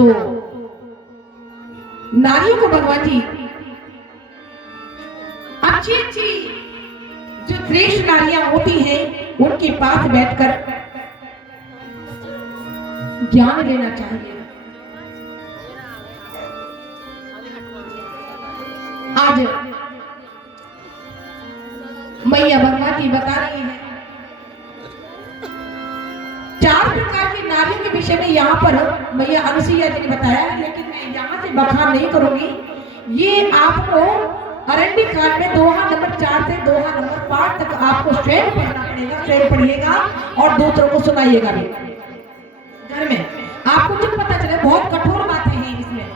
तो नारियों को भगवान जी अच्छी अच्छी जो श्रेष्ठ नारियां होती हैं उनके पास बैठकर ज्ञान लेना चाहिए। आज मैया भगवती बता रही है 4 प्रकार की नारियों के विषय में यहाँ पर मैया अनुसुईया जी ने बताया, लेकिन मैं यहाँ से बखान नहीं करूंगी। ये आपको अरण्य कांड में दोहा नंबर 4 से दोहा नंबर 5 तक आपको स्वयं पढ़ना पड़ेगा, स्वयं पढ़िएगा और दूसरों को सुनाइएगा भी घर में। आपको जब पता चले बहुत कठोर बातें हैं इसमें।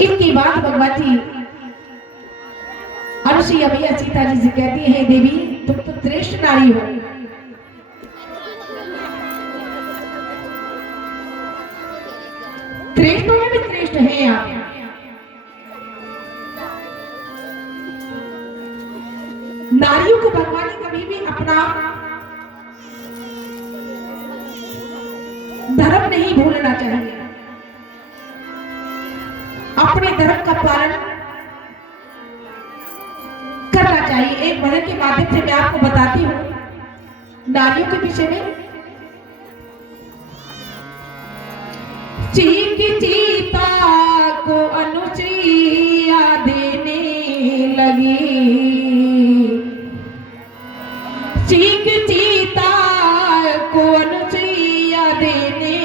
इनकी बात भगवती अनुसुईया मैया सीता जी से कहती है, देवी तुम तो श्रेष्ठ नारी हो। श्रेष्ठों में भी श्रेष्ठ हैं आप। नारियों को भगवान ने कभी भी अपना धर्म नहीं भूलना चाहिए, अपने धर्म का पालन करना चाहिए। एक भजन के माध्यम से मैं आपको बताती हूँ नारियों के विषय में। चीक चीता को अनुसुईया देने लगी, चीक चीता को अनुसुईया देने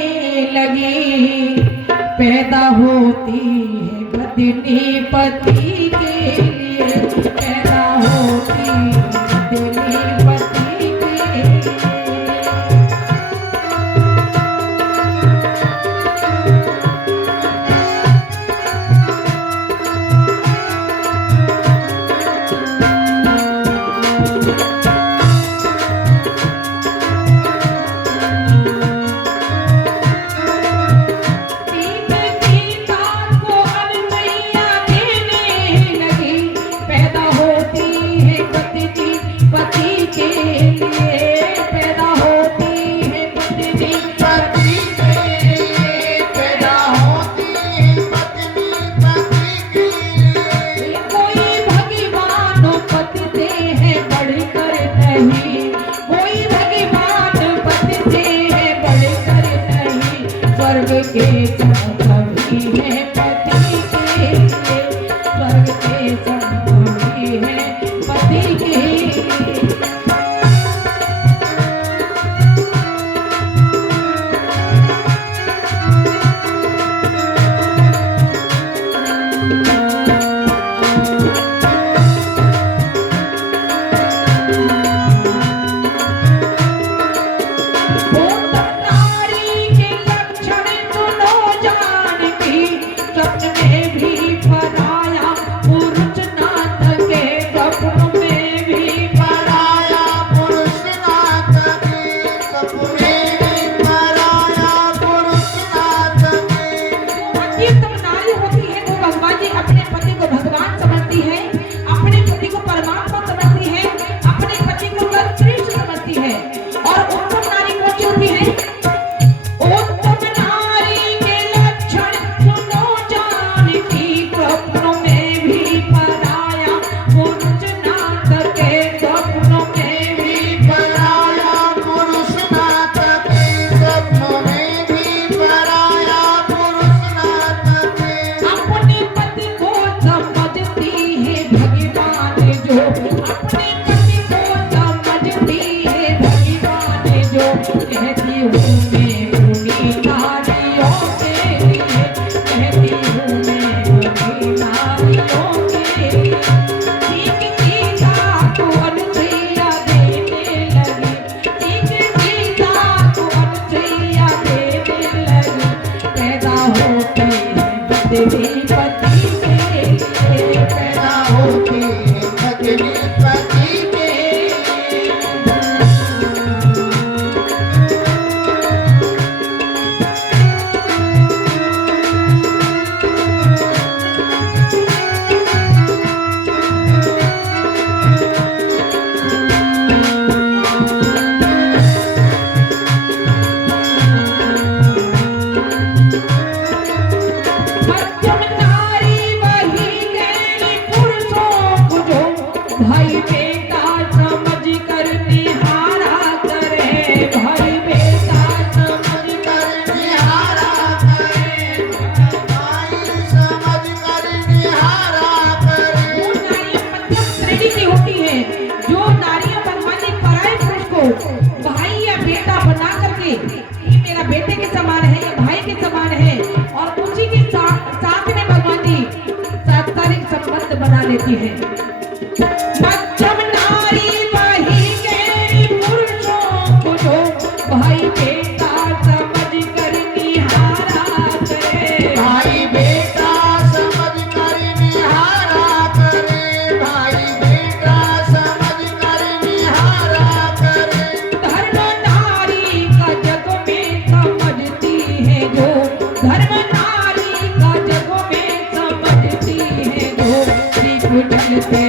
लगी। पैदा होती है बदनी पति के लिए, पैदा होती है बदनी पति के लिए। के संभवी है पति के लिए, स्वर्ग के संभवी है पति के लिए। नारी के लक्षण सुनो जा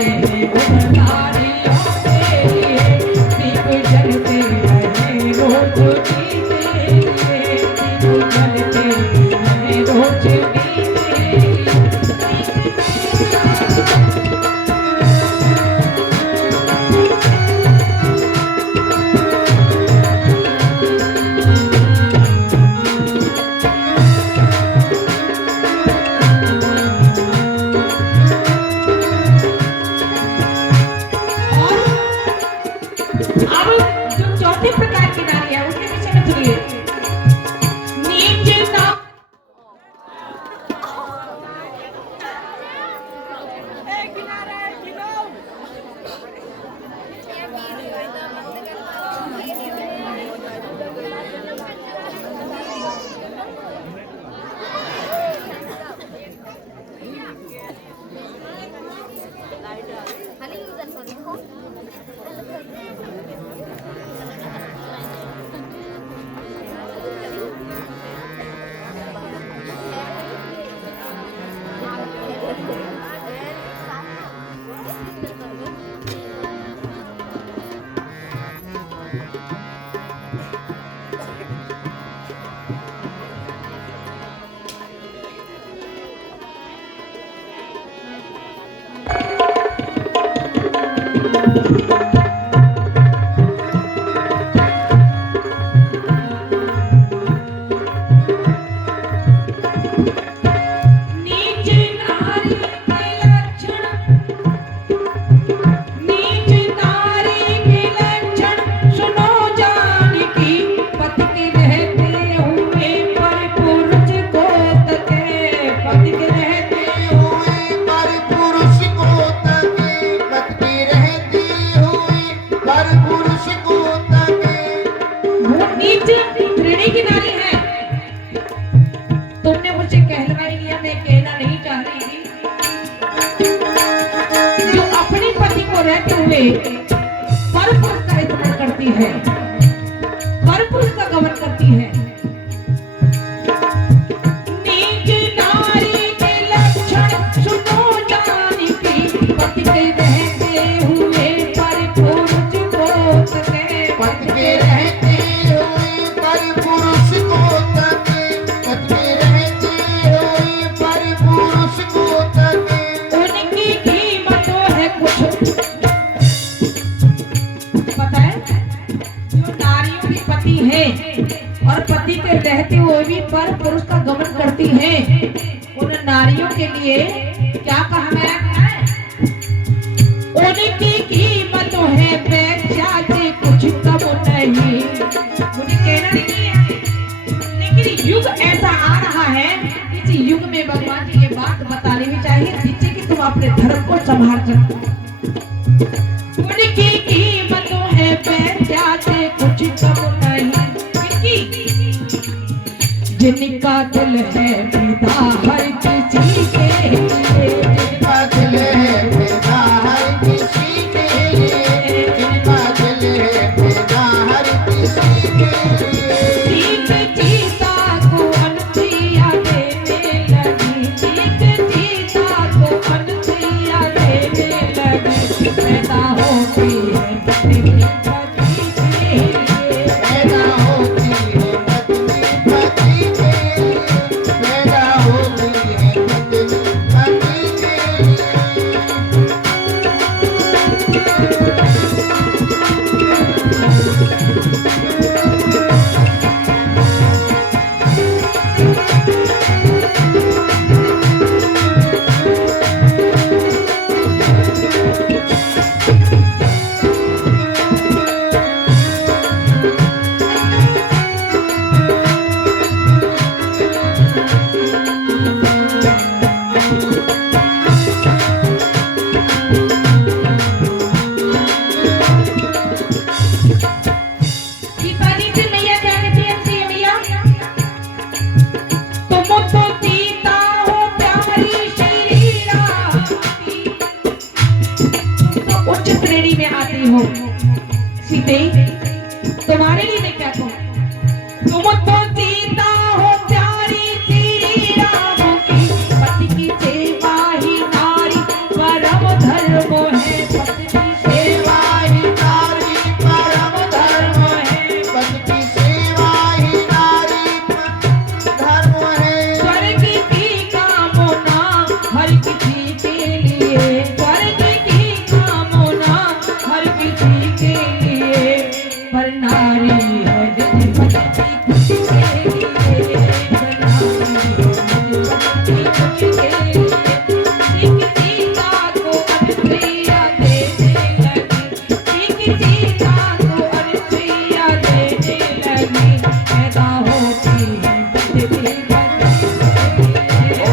हैं उन नारियों के लिए, दीप जलते रहे रोज उनके लिए, दीप जलते रहे रोज उनके लिए। अब जो चौथे प्रकार की नारी है उसके विषय में सुनिए। नीच ना त्रिणी की नारी है। तुमने मुझसे कहलवा ही लिया, मैं कहना नहीं चाह रही थी। जो अपने पति को रहते हुए परपुरुष का इस्तेमाल करती है, परपुरुष का गमन करती है। नीच नारी के लक्षण सुनो जानी की, पति के रहते हुए परपुरुष को तके, पति के रहते और पति के रहते हुए भी पर पुरुष का गमन करती हैं, उन नारियों के लिए क्या कहा गया है? उनकी कीमत है पैसा से कुछ कम नहीं। मुझे कहना नहीं है, लेकिन युग ऐसा आ रहा है, इस युग में भगवान जी ये बात बतानी भी चाहिए जिससे कि तुम अपने धर्म को संभाल सको। उनकी कीमत है पैसा से कुछ कम नहीं, जिनका दिल है फिदा हर किसी के लिए, जिनका दिल है फिदा हर किसी के लिए, जिनका दिल है फिदा हर किसी के लिए। जीत जीता को अनसिया देने लगी, जीत जीता को अनसिया देने लगी, पैदा होती है पत्नी पति के लिए, पैदा होती है सीते, तुम्हारे लिए मैं क्या कहूँ, तुम तो सीता हो प्यारी श्री राम की, पति की सेवा ही नारी परम धर्म है। है, पति की सेवा ही नारी परम धर्म है, पति की सेवा ही नारी धर्म है। स्वर्ग की कामना हर किसी के लिए, स्वर्ग की कामना हर किसी के लिए, पर नारी है यदि पति की खुशी के लिए, पर नारी है यदि पति की खुशी के लिए, सीख सीता को अनुसुईया देने लगी, सीख सीता को अनुसुईया देने लगी, पैदा होती है पत्नी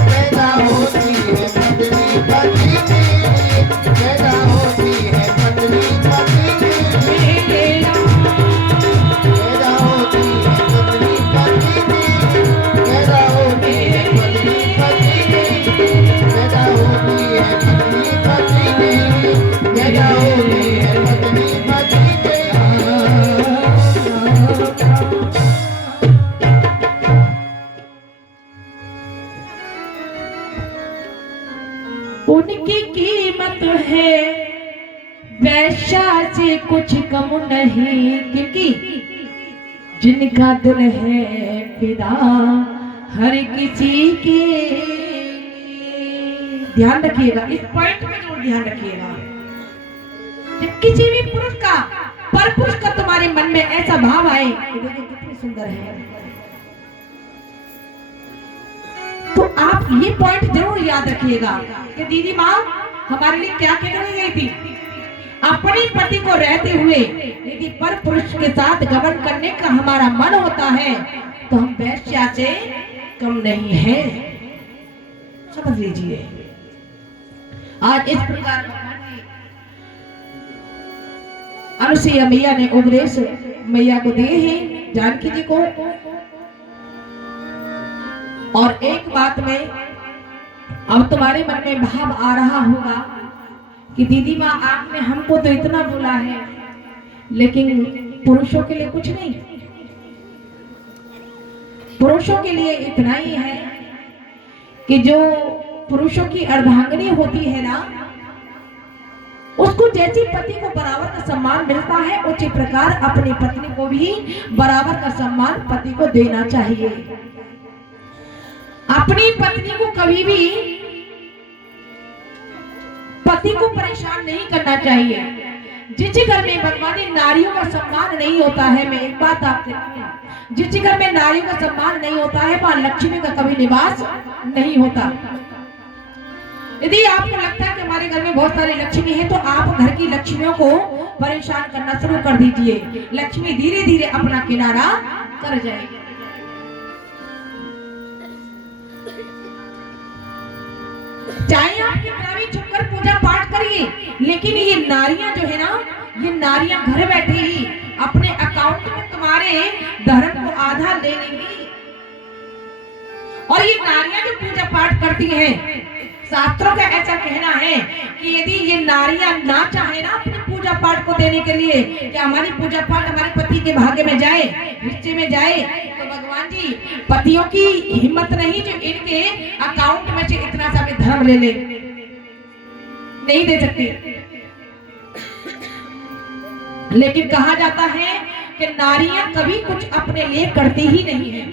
पैदा होती है पत्नी पति के लिए, पैदा होती है पत्नी पति के लिए, पैदा होती है पत्नी पति के लिए, पैदा होती है पत्नी पति के लिए, पैदा होती है पत्नी पति के लिए, पैदा होती है पत्नी पति के लिए। उनकी कीमत है वैश्या से कुछ कम नहीं, क्योंकि जिनका दिल है फिदा हर किसी के लिए। ध्यान रखिएगा, इस पॉइंट में जरूर ध्यान रखिएगा। जब किसी भी पुरुष का पर पुरुष का तुम्हारे मन में ऐसा भाव आए कि देखिए कितनी सुंदर है, तो आप ये पॉइंट जरूर याद रखिएगा कि दीदी माँ हमारे लिए क्या कहने गई थी। अपने पति को रहते हुए यदि पर पुरुष के साथ गमन करने का हमारा मन होता है तो हम वैश्या से कम नहीं है, समझ लीजिए। आज इस प्रकार अनुसुईया मैया ने उपदेश मैया को दिए हैं, जानकी जी को। और एक बात में अब तुम्हारे मन में भाव आ रहा होगा कि दीदी माँ आपने हमको तो इतना बोला है लेकिन पुरुषों के लिए कुछ नहीं। पुरुषों के लिए इतना ही है कि जो पुरुषों की अर्धांगिनी होती है ना, उसको जैसे पति को बराबर का सम्मान मिलता है उसी प्रकार अपनी पत्नी को भी बराबर का सम्मान पति को देना चाहिए। अपनी पत्नी को कभी भी पति को परेशान नहीं करना चाहिए। जिस घर में भगवानी नारियों का सम्मान नहीं होता है, मैं एक बात आपसे कहूं, जिस घर में नारियों का सम्मान नहीं होता है वहां लक्ष्मी का कभी निवास नहीं होता। यदि आपको लगता है कि हमारे घर में बहुत सारी लक्ष्मी है तो आप घर की लक्ष्मियों को परेशान करना शुरू कर दीजिए, लक्ष्मी धीरे धीरे अपना किनारा कर जाएगी। चाहे आप कितना भी छुपकर पूजा पाठ करिए, लेकिन ये नारियां जो है ना, ये नारियां घर बैठे ही अपने अकाउंट में तुम्हारे धर्म को आधा ले लेंगी। और ये नारियां जो पूजा पाठ करती हैं, शास्त्रों का ऐसा कहना है कि यदि ये नारियां ना चाहे ना अपनी पूजा पाठ को देने के लिए कि हमारी पूजा पाठ हमारे पति के भाग्य में जाए, हिस्से में जाए, तो भगवान जी पतियों की हिम्मत नहीं जो इनके अकाउंट में से इतना सा भी धर्म ले ले, नहीं दे सकती। लेकिन कहा जाता है कि नारियां कभी कुछ अपने लिए करती ही नहीं है,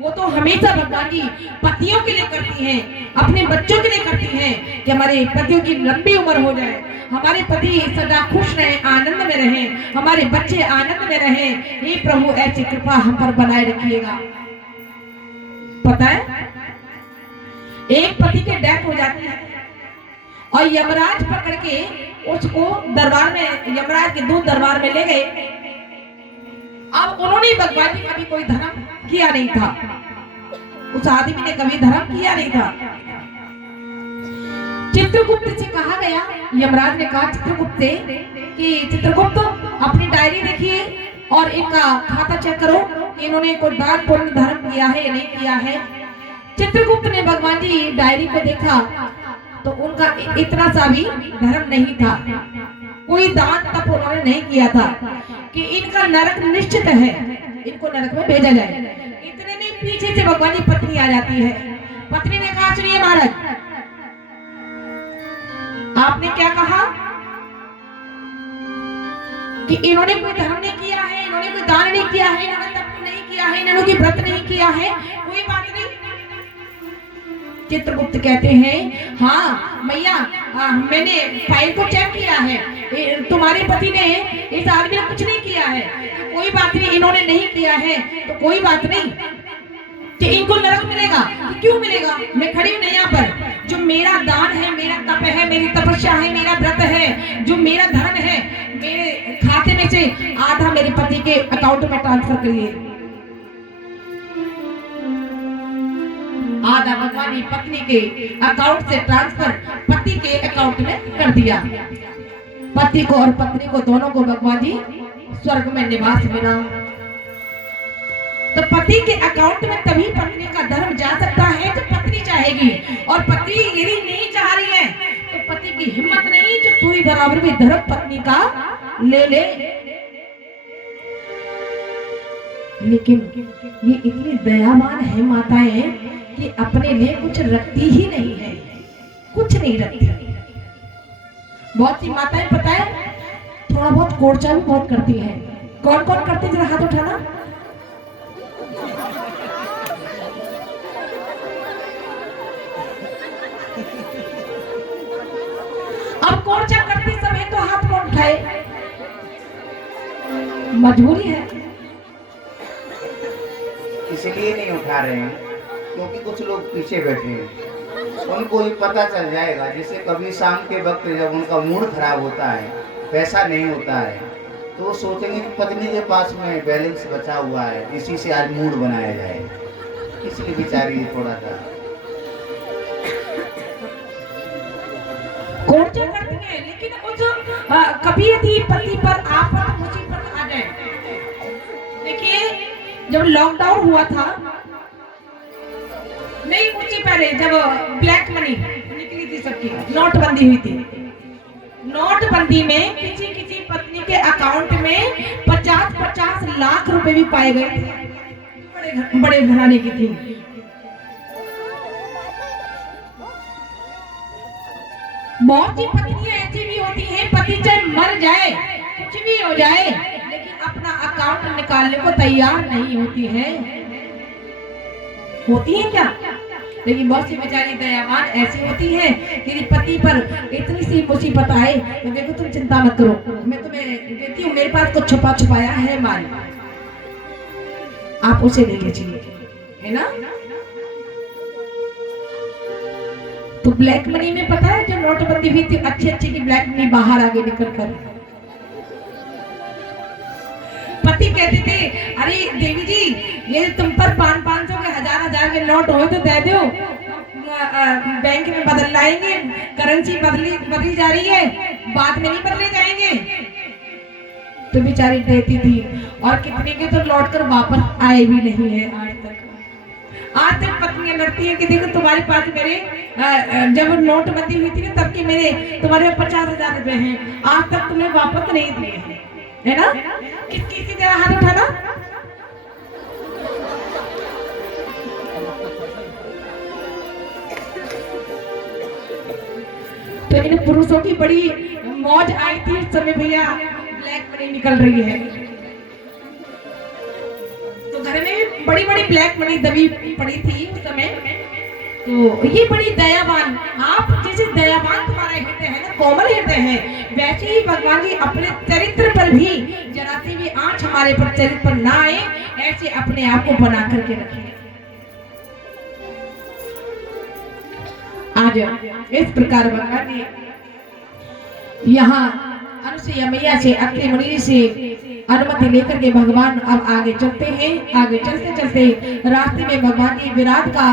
वो तो हमेशा भगवान जी पतियों के लिए करती हैं, अपने बच्चों के लिए करती हैं कि हमारे पतियों की लंबी उम्र हो जाए, हमारे पति सदा खुश रहे, आनंद में रहें, हमारे बच्चे आनंद में रहें। हे प्रभु ऐसी कृपा हम पर बनाए रखिएगा। पता है एक पति के डेथ हो जाती है और यमराज पकड़ के उसको दरबार में, यमराज के दूत दरबार में ले गए। अब उन्होंने भगवान जी कभी कोई धर्म किया नहीं था, उस आदमी ने कभी धर्म किया नहीं था। चित्रगुप्त से कहा गया, यमराज ने कहा चित्रगुप्त से कि चित्रगुप्त अपनी डायरी देखिए और इनका खाता चेक करो कि इन्होंने कोई दान पुण्य धर्म किया है या नहीं किया है। चित्रगुप्त ने भगवान जी डायरी को देखा तो उनका इतना सा भी धर्म नहीं था, कोई दान तप उन्होंने नहीं किया था कि इनका नरक निश्चित है, इनको नरक में भेजा जाए। इतने में पीछे से भगवान की पत्नी आ जाती है। पत्नी ने कहा सुनिए महाराज, आपने क्या कहा कि इन्होंने कोई धर्म नहीं किया है, इन्होंने कोई दान नहीं किया है, इन्होंने तप नहीं किया है, इन्होंने कोई व्रत नहीं किया है, कोई बात नहीं। चित्रगुप्त कहते हैं हाँ मैया मैंने फाइल को चेक किया है, तुम्हारे पति ने इस आदमी ने कुछ नहीं किया है, तो कोई बात नहीं, इन्होंने नहीं किया है तो कोई बात नहीं कि इनको नरक मिलेगा। तो क्यों मिलेगा? मैं खड़ी हूं ना यहाँ पर, जो मेरा दान है, मेरा तप है, मेरी तपस्या है, मेरा व्रत है, जो मेरा धर्म है, मेरे खाते में से आधा मेरे पति के अकाउंट में ट्रांसफर करिए, आधा भगवान की पत्नी के अकाउंट से ट्रांसफर पति के अकाउंट में कर दिया। पति को और पत्नी को दोनों को भगवान जी स्वर्ग में निवास मिला। तो पति के अकाउंट में तभी पत्नी का धर्म जा सकता है जो पत्नी चाहेगी, और पत्नी यदि नहीं चाह रही है तो पति की हिम्मत नहीं जो सूर्य बराबर भी धर्म पत्नी का ले ले। लेकिन ये इतनी दयावान है माताएं कि अपने लिए कुछ रखती ही नहीं है, कुछ नहीं रखती। बहुत सी माताएं पता है थोड़ा बहुत कोर्चा भी बहुत करती हैं। कौन कौन करती है जरा हाथ उठाना। अब कोर्चा करती सब है तो हाथ कौन उठाए? मजबूरी है, इसलिए नहीं उठा रहे हैं क्योंकि कुछ लोग पीछे बैठे हैं, उनको ही पता चल जाएगा। जैसे कभी शाम के वक्त जब उनका मूड खराब होता है, पैसा नहीं होता है, तो वो सोचेंगे कि पत्नी के पास में बैलेंस बचा हुआ है, इसी से आज मूड बनाया जाए, इसलिए बेचारी थोड़ा सा कोर्चा करती है। लेकिन वो जो कभी यदि पति पर आफत मुसीबत आ जाए, देखिए जब लॉकडाउन हुआ था, नहीं उससे पहले जब ब्लैक मनी निकली थी, सबकी नोटबंदी हुई थी, नोटबंदी में किसी किसी पत्नी के अकाउंट में 50-50 लाख रुपए भी पाए गए थे, बड़े घराने की थी। बहुत सी पत्नियां ऐसी भी होती हैं, पति चाहे मर जाए कुछ भी हो जाए लेकिन अपना अकाउंट निकालने को तैयार नहीं होती है। होती है क्या? लेकिन बहुत सी बेचारी दयावान ऐसी होती है कि पति पर इतनी सी मुसीबत आए तो देखो तुम चिंता मत करो, मैं तुम्हें देती हूँ, मेरे पास कुछ छुपा छुपाया है माल, आप उसे ले लीजिए, है ना। तो ब्लैक मनी में पता है जो नोटबंदी हुई थी, अच्छी अच्छी की ब्लैक मनी बाहर आगे निकल कर पति कहते थे अरे देवी जी ये तुम पर 500 के 1000 के नोट हो तो दे दो, बैंक में बदल लाएंगे, करेंसी बदली जा रही है, बाद में नहीं बदले जाएंगे। तो बेचारी देती थी और कितने के तो लौट कर वापस आए भी नहीं है आज तक पत्नियां लड़ती है कि देखो तुम्हारे पास मेरे जब नोटबंदी हुई थी ना तब के मेरे तुम्हारे 50,000 रुपए हैं, आज तक तुमने वापस नहीं दिए हैं, है ना। किसी तरह हाथ उठाना। तो इन पुरुषों की बड़ी मौज आई थी इस समय, भैया ब्लैक मनी निकल रही है, तो घर में बड़ी बड़ी ब्लैक मनी दबी पड़ी थी उस समय। तो ये बड़ी दयावान, आप जैसे दयावान तुम्हारा हृदय है ना, कोमल हृदय है, वैसे ही भगवान जी अपने चरित्र पर भी जरा सी भी आंच हमारे पर चरित्र पर ना आए, ऐसे अपने आप को बना करके रखें। आज इस प्रकार भगवान जी यहाँ अनुसुईया मैया से, अत्रि मुनि से अनुमति लेकर के भगवान अब आगे चलते हैं। आगे चलते चलते रास्ते में भगवान जी विराट का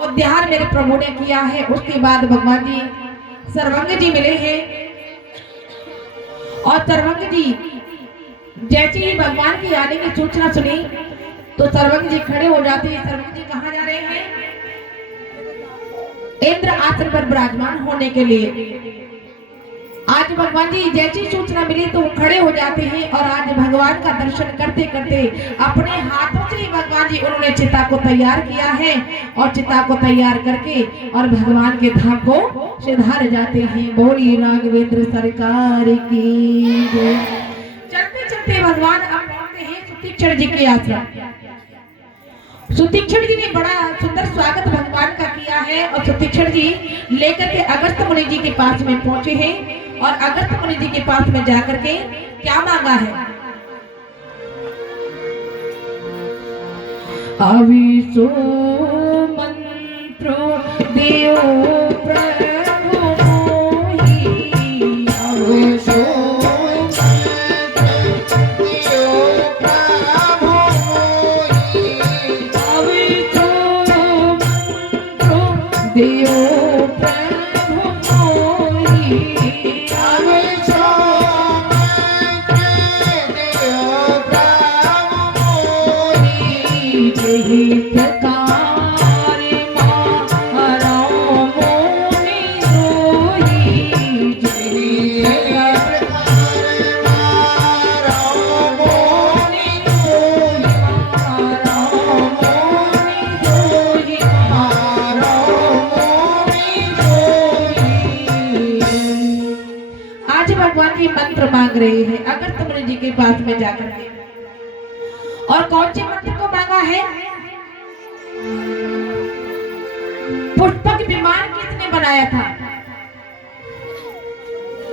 उद्धार मेरे प्रभु ने किया है। उसके बाद भगवान जी सर्वंग जी मिले हैं और सर्वंग जी जैसे ही भगवान की आने की सूचना सुनी तो सर्वंग जी खड़े हो जाते हैं। सर्वंग जी कहाँ जा रहे हैं? इंद्र आसन पर विराजमान होने के लिए। आज भगवान जी जैसी सूचना मिली तो वो खड़े हो जाते हैं और आज भगवान का दर्शन करते करते अपने हाथों से ही भगवान जी उन्होंने चिता को तैयार किया है और चिता को तैयार करके और भगवान के धाम को सिधार जाते हैं। बोली राघवेंद्र सरकार की जय। चलते भगवान अब पहुंचते हैं सुतीक्षण जी के आश्रम। सुतीक्षण जी ने बड़ा सुंदर स्वागत भगवान का किया है और सुतीक्षण जी लेकर के अगस्त्य मुनि जी के पास में पहुंचे हैं और अगस्त्य मुनि जी के पास में जाकर के क्या मांगा है? अविसो मंत्रो देव प्रभु मोहि, अविसो देव प्रभु मोहि, अविसो देव प्रभु मोहि, जेहि प्रकार मारो मोहि दोहि, जेहि प्रकार मारो मोहि दोहि, मारो मोहि दोहि, मारो मोहि दोहि। आज भगवान जी मंत्र मांग रहे हैं अगस्त्य मुनि जी के पास में जाकर के। और कौन से मंत्र को मांगा है? पुष्पक विमान किसने बनाया था?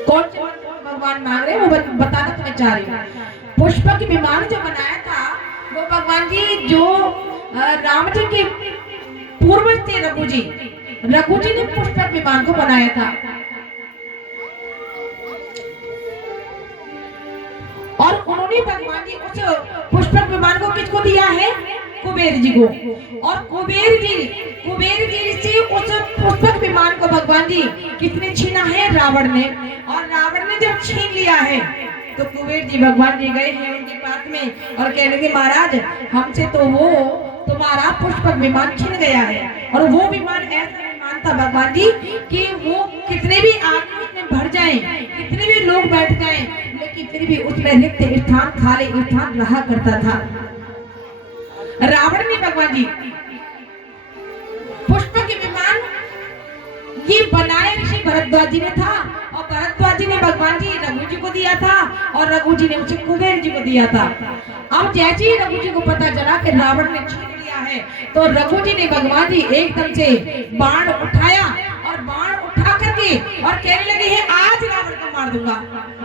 कौन से मंत्र को भगवान मांग रहे हैं वो बताना तुम्हें चाह रही हूँ। पुष्पक विमान जो बनाया था वो भगवान जी जो राम जी के पूर्वज थे रघु जी ने पुष्पक विमान को बनाया था। और उन्होंने भगवान जी उस पुष्पक विमान को किसको दिया है? कुबेर जी को। और कुबेर जी से उस पुष्पक विमान को भगवान जी किसने छीना है? रावण ने। और रावण ने जब छीन लिया है तो कुबेर जी भगवान जी गए हैं उनके पास में और कहने लगे महाराज हमसे तो वो तुम्हारा पुष्पक विमान छीन गया है। और वो विमान ऐसा विमान था भगवान जी कि वो कितने भी आदमी उसमें भर जाएं, कितने भी लोग बैठ जाएं, लेकिन फिर भी उसमें रिक्त स्थान खाली स्थान रहा करता था। रावण ने भगवान जी पुष्पक विमान ये बनाया ऋषि भरद्वाज जी ने था और भरद्वाज जी ने भगवान जी रघु जी को दिया था और रघु जी ने उसे कुबेर जी को दिया था। अब जैसे ही रघु जी को पता चला कि रावण ने छीन लिया है तो रघु जी ने भगवान जी एकदम से बाण उठाया और बाण उठा करके और कहने लगे हैं आज रावण को मार दूंगा।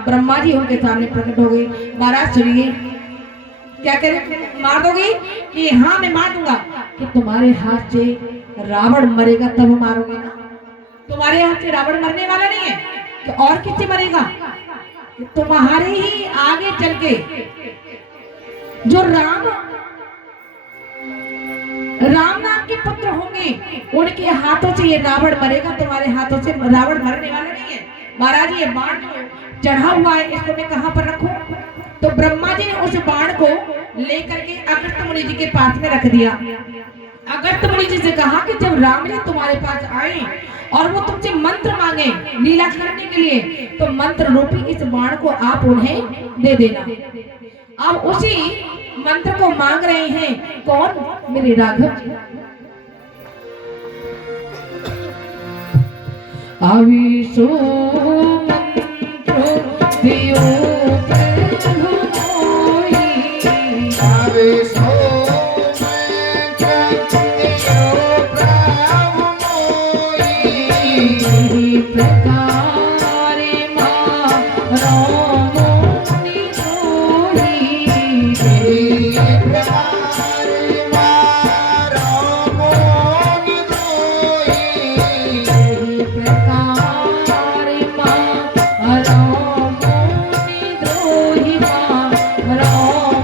ब्रह्मा जी उनके सामने प्रकट हो गए। महाराज सुनिए क्या कह रहे? मार दोगे? कि हाँ मैं मार दूंगा। कि तुम्हारे हाथ से रावण मरेगा तब मारोगे ना? तुम्हारे हाथ से रावण मरने वाला नहीं है तो और किससे मरेगा? तुम्हारे ही आगे चल के जो राम नाम के पुत्र होंगे उनके हाथों से ये रावण मरेगा, तुम्हारे हाथों से रावण मरने वाला नहीं है। महाराज ये बाण जो चढ़ा हुआ है इसको मैं कहां पर रखूं? तो ब्रह्मा जी ने उस बाण को लेकर के अगस्त्य मुनि जी के पास में रख दिया। अगस्त्य मुनि जी से कहा कि जब राम जी तुम्हारे पास आए और वो तुमसे मंत्र मांगे लीला करने के लिए तो मंत्र रूपी इस बाण को आप उन्हें दे देना। अब उसी मंत्र को मांग रहे हैं कौन? मेरे राघव जी। अविसो मंत्रो देव प्रभु मोहि, अविसो मंत्रो देव प्रभु मोहि, जेहि प्रकार मारो मोहि दोहि, जेहि प्रकार मारो मोहि दोहि, जेहि प्रकार मारो मोहि दोहि, मारो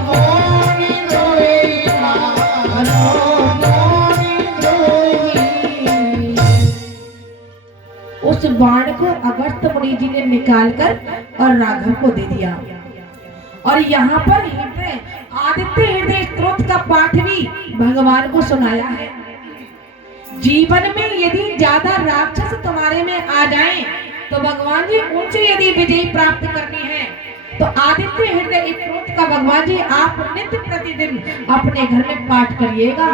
मोहि दोहि, मारो मोहि दोहि। उस बाण को अगस्त्य मुनि जी ने निकालकर और राघव को दे दिया। और यहाँ पर हृदय आदित्य हृदय स्तोत्र का पाठ भी भगवान को सुनाया है। जीवन में यदि ज्यादा राक्षस तुम्हारे में आ जाएं, तो भगवान जी उनसे यदि विजय प्राप्त करनी है तो आदित्य हृदय स्तोत्र का भगवान जी आप नित्य प्रतिदिन अपने घर में पाठ करिएगा।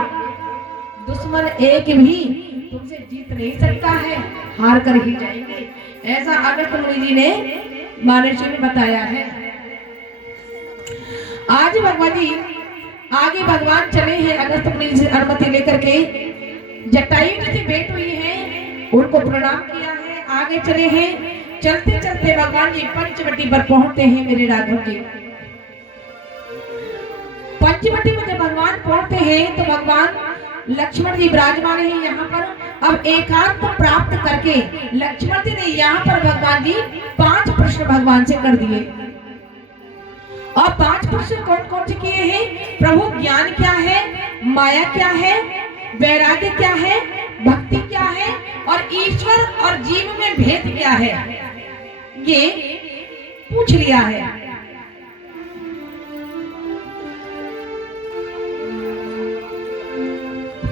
दुश्मन एक भी तुमसे जीत नहीं सकता है, हार कर ही जाएंगे। ऐसा अगस्त्य मुनि जी ने महर्षि में बताया है। आज भगवान जी आगे भगवान चले हैं अगस्त मुनि से अनुमति लेकर के। जटायु जी से भेंट हुई है, उनको प्रणाम किया है, आगे चले हैं। चलते चलते भगवान जी पंचवटी पर पहुंचते हैं मेरे राघव जी। पंचवटी में जब भगवान पहुंचते हैं तो भगवान लक्ष्मण जी विराजमान है यहाँ पर। अब एकांत प्राप्त करके लक्ष्मण जी ने यहाँ पर भगवान जी 5 प्रश्न भगवान से कर दिए। और 5 प्रश्न कौन कौन से किए हैं? प्रभु ज्ञान क्या है, माया क्या है, वैराग्य क्या है, भक्ति क्या है और ईश्वर और जीव में भेद क्या है, ये पूछ लिया है।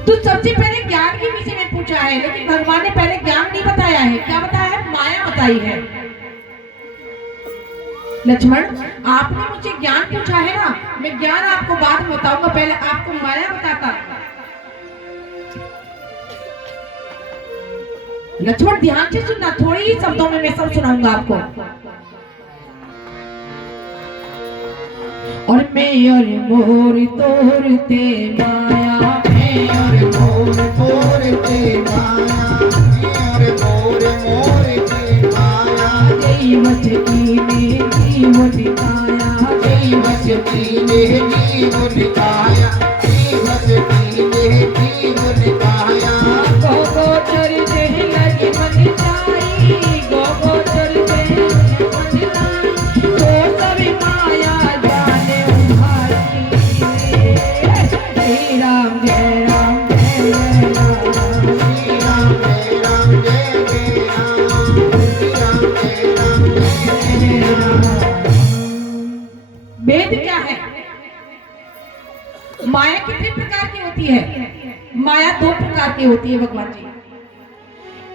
तो सबसे पहले ज्ञान के विषय में पूछा है, लेकिन भगवान ने पहले ज्ञान नहीं बताया है। क्या बताया है? माया बताई है। लक्ष्मण, आपने मुझे ज्ञान पूछा है ना, मैं ज्ञान आपको बाद में बताऊंगा, पहले आपको माया बताता। लक्ष्मण ध्यान से सुनना, थोड़ी ही शब्दों में मैं सब सुनाऊंगा आपको। और मैं और मोर तोड़ते माया, मैं और मोर तोड़ते माया, मैं और मोर मोरते माया। जय वचकी में जीव दिखाया, जय वचकी में जीव दिखाया, जय वचकी में जीव दिखाया। गोचर जय लगी मन जाई, गोचर जय मन जाई, तो सभी माया जाने उभारी। जय राम जय राम जय राम, श्री राम जय राम जय जय राम, श्री राम जय राम जय जय राम। वेद क्या है? माया कितने प्रकार की होती है? माया 2 प्रकार की होती है भगवान जी,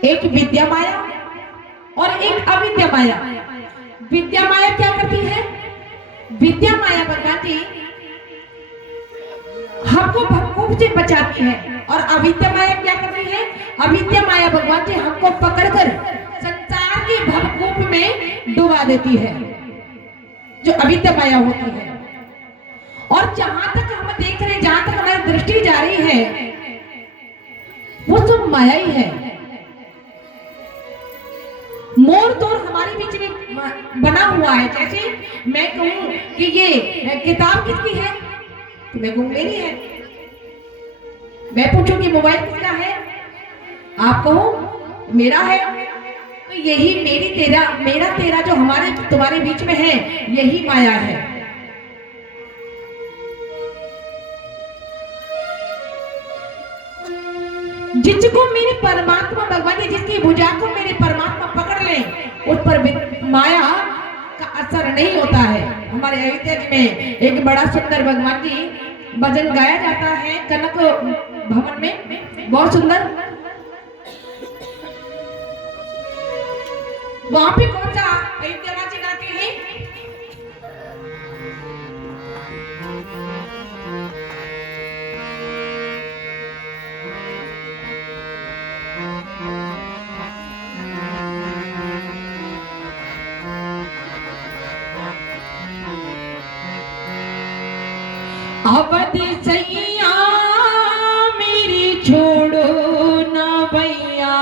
एक विद्या माया और एक अविद्या माया। विद्या माया क्या करती है? विद्या माया भगवान जी हमको भवकूप से बचाती है। और अविद्या माया क्या करती है? अविद्या माया भगवान जी हमको पकड़कर संसार के भवकूप में डुबा देती है, जो अविद्या माया होती है। और जहां तक हम देख रहे हैं, जहां तक हमारी दृष्टि जा रही है, वो सब माया ही है। मोर तोड़ हमारे बीच में बना हुआ है। जैसे मैं कहूं कि ये किताब किसकी है, तो मैं कहूं मेरी है। मैं पूछूं कि मोबाइल किसका है, आप कहो मेरा है। तो यही मेरी तेरा, मेरा तेरा जो हमारे तुम्हारे बीच में है, यही माया है। जिसको मेरे परमात्मा भगवान जी, जिसकी भुजा को मेरे परमात्मा पकड़ ले, उस पर माया का असर नहीं होता है। हमारे अयोध्या जी में एक बड़ा सुंदर भगवान जी भजन गाया जाता है कनक भवन में, बहुत सुंदर। वहां पे कौन सा अयोध्यावासी गाते हैं? अवधि सैया मेरी छोड़ो ना भैया,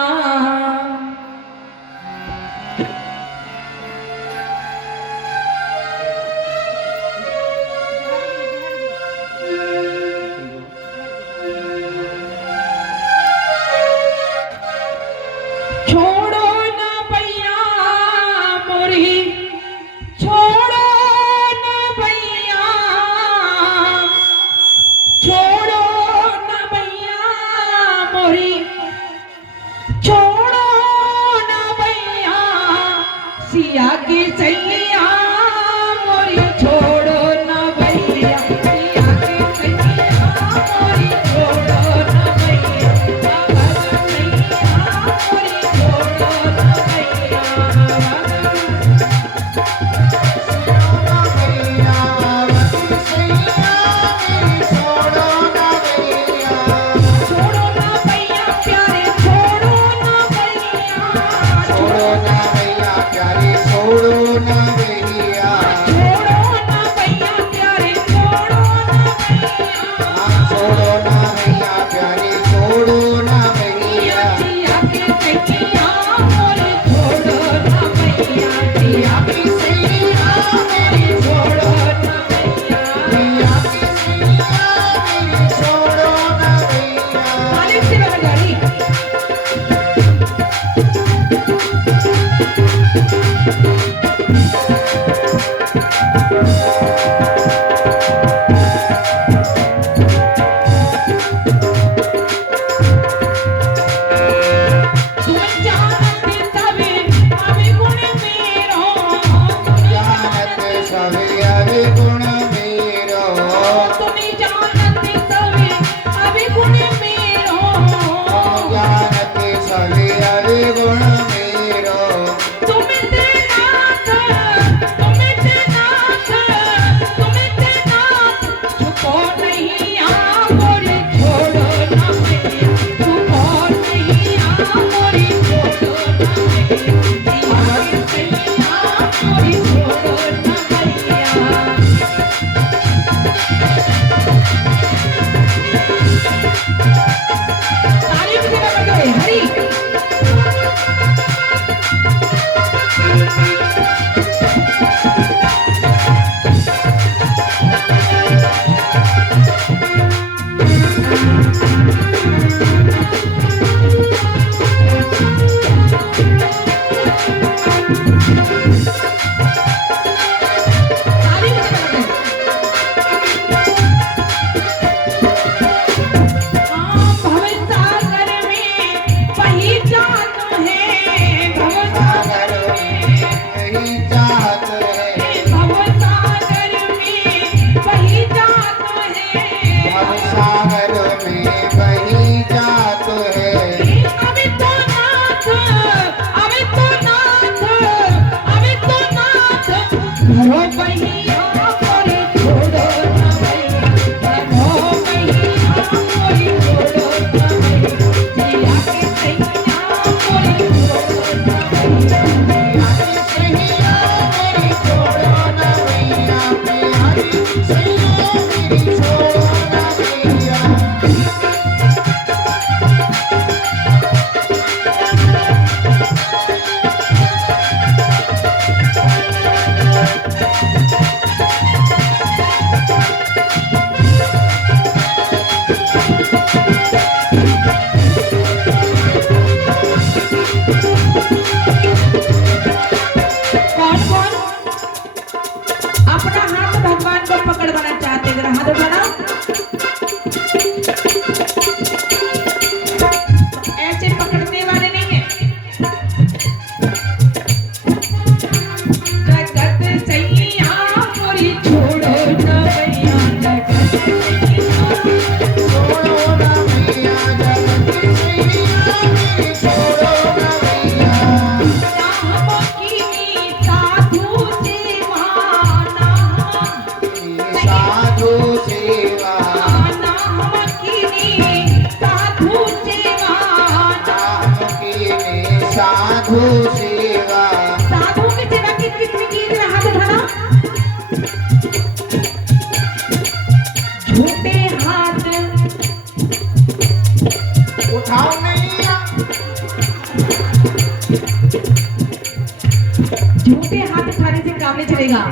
छोड़ो ना भैया मोरी, छोड़ो ना भैया, छोड़ो ना भैया घरों पहिया मोरी छोड़ो न भैया, घरों पहिया मोरी छोड़ो न भैया, जिया के सैया मोरी छोड़ो न भैया, प्यारी सैया मेरी छोड़ो ना भैया, प्यारी सैया मेरी छोड़ो ना भैया। कौन कौन अपना हाथ भगवान को पकड़वाना चाहते हैं? जरा हाथ उठाना। ऐसे पकड़ने वाले नहीं है। जगत सैया मोरी छोड़ो न भैया, जगत सैया छोड़ो ना भैया, जगत सैया मेरी छोड़ो ना भैया। नाम कीनी साधु सेवा, साधु सेवा, नाम कीनी साधु सेवा, नाम कीने साधु सेवा। साधु की सेवा कितनी की? जरा हाथ उठाना। झूठे हाथ उठाओ नहीं झूठे हाथ उठाने से काम नहीं चलेगा।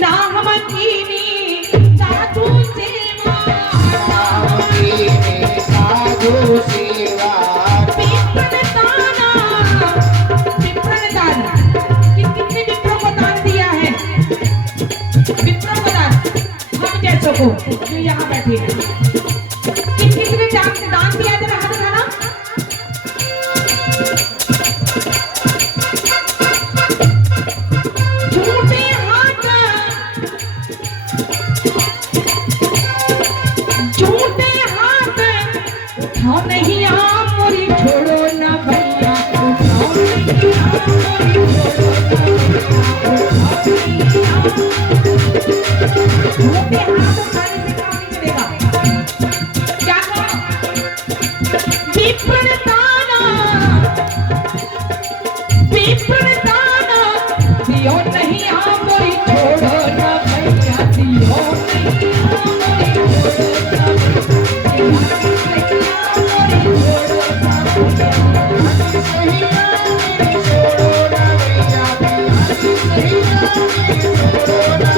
नाम कीनी साधु सेवा, नाम कीने साधु सेवा। विप्रदाना, विप्रदान। कितने विप्रों को दान दिया है? विप्रों को दान, हम जैसों को जो यहाँ बैठे हैं, कितने दान दिया? जरा हाथ उठाना। झूठे हाथ, झूठे हाथ उठाओ नहीं मोरी छोड़ो न भैया, उठाओ नहीं मोरी छोड़ो न भैया, झूठे हाथ उठाने से काम नहीं चलेगा। क्या करो? विप्रदाना, विप्रदाना दियो नहीं मोरी छोड़ो न भैया, दियो नहीं मोरी छोड़ो न भैया, सैया मोरी छोड़ो न भैया, सैया मेरी छोड़ो ना भैया, प्यारी सैया मेरी छोड़ो ना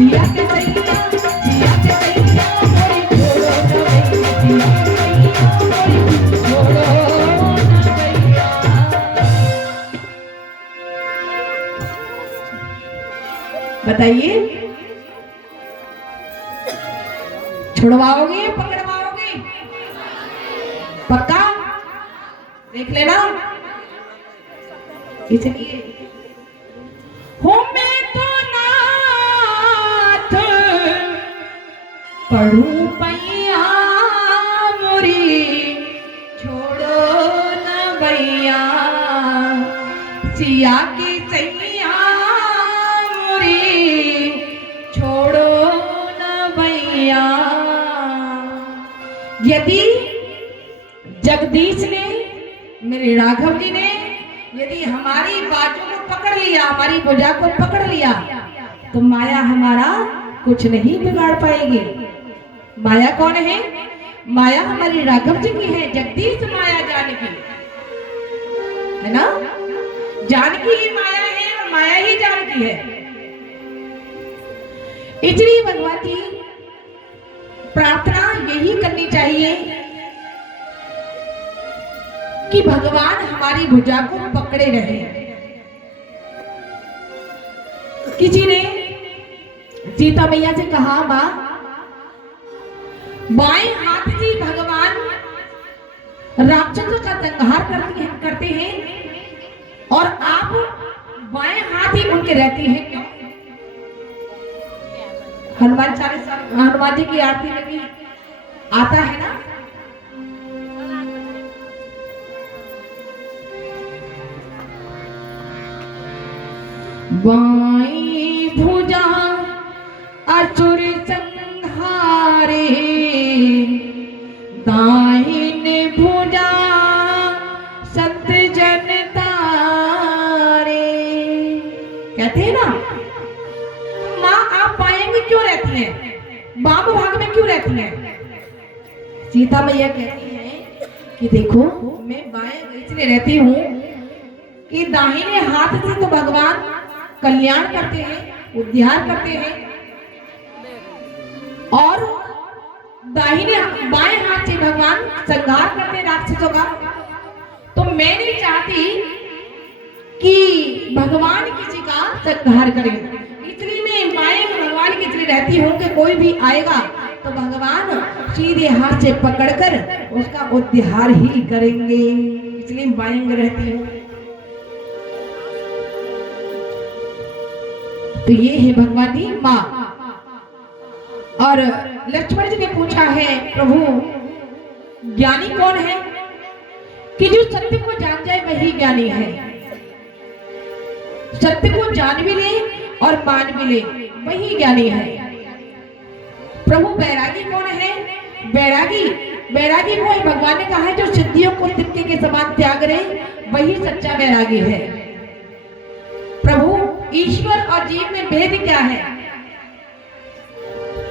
जिया के सैया मोरी छोड़ो न भैया, जिया के सैया मोरी छोड़ो न भैया। बताइए, छुड़वाओगे पकड़वाओगे? पक्का देख लेना। इसलिए हो मैं तो नाथ पढ़ू पैया मोरी छोड़ो न भैया, सिया की सैया मोरी छोड़ो न भैया। यदि जगदीश ने, मेरे राघव जी ने यदि हमारी बाजू को पकड़ लिया, हमारी भुजा को पकड़ लिया, तो माया हमारा कुछ नहीं बिगाड़ पाएगी। माया कौन है? माया हमारी राघव जी की है। जगदीश माया जानकी है ना, जानकी ही माया है और माया ही जानकी है। इसलिए भगवान जी प्रार्थना यही करनी चाहिए कि भगवान हमारी भुजा को पकड़े रहे। किसी ने सीता मैया से कहा, मां बाएं हाथ से भगवान राक्षसों का संहार करते हैं और आप बाएं हाथ ही उनके रहती हैं, क्यों? हनुमान चालीसा, हनुमान जी की आरती में भी आता है ना, बाई भुजा असुर संहारे, दाहिन भुजा सत जन तारे। कहते हैं ना, माँ आप बाएं में क्यों रहती हैं, वाम भाग में क्यों रहती हैं? सीता मैया कहती है कि देखो मैं बाएं इसलिए रहती हूँ कि दाहिने हाथ से तो भगवान कल्याण करते हैं, उद्धार करते हैं, और दाहिने बाएं हाथ से भगवान संहार करते हैं राक्षसों का। तो मैं नहीं चाहती कि भगवान किसी का संहार करें, इसलिए मैं बाएं भगवान की इसलिए रहती हूँ कि कोई भी आएगा तो भगवान सीधे हाथ से पकड़कर उसका उद्धार ही करेंगे, इसलिए बाएं रहती हूँ। तो ये है भगवान की माँ। और लक्ष्मण जी ने पूछा है, प्रभु ज्ञानी कौन है? कि जो सत्य को जान जाए वही ज्ञानी है। सत्य को जान भी ले और मान भी ले, वही ज्ञानी है। प्रभु बैरागी कौन है? बैरागी वो है, भगवान ने कहा है जो सिद्धियों को सिक्के के समान त्याग रहे, वही सच्चा बैरागी है। प्रभु ईश्वर और जीव में भेद क्या है?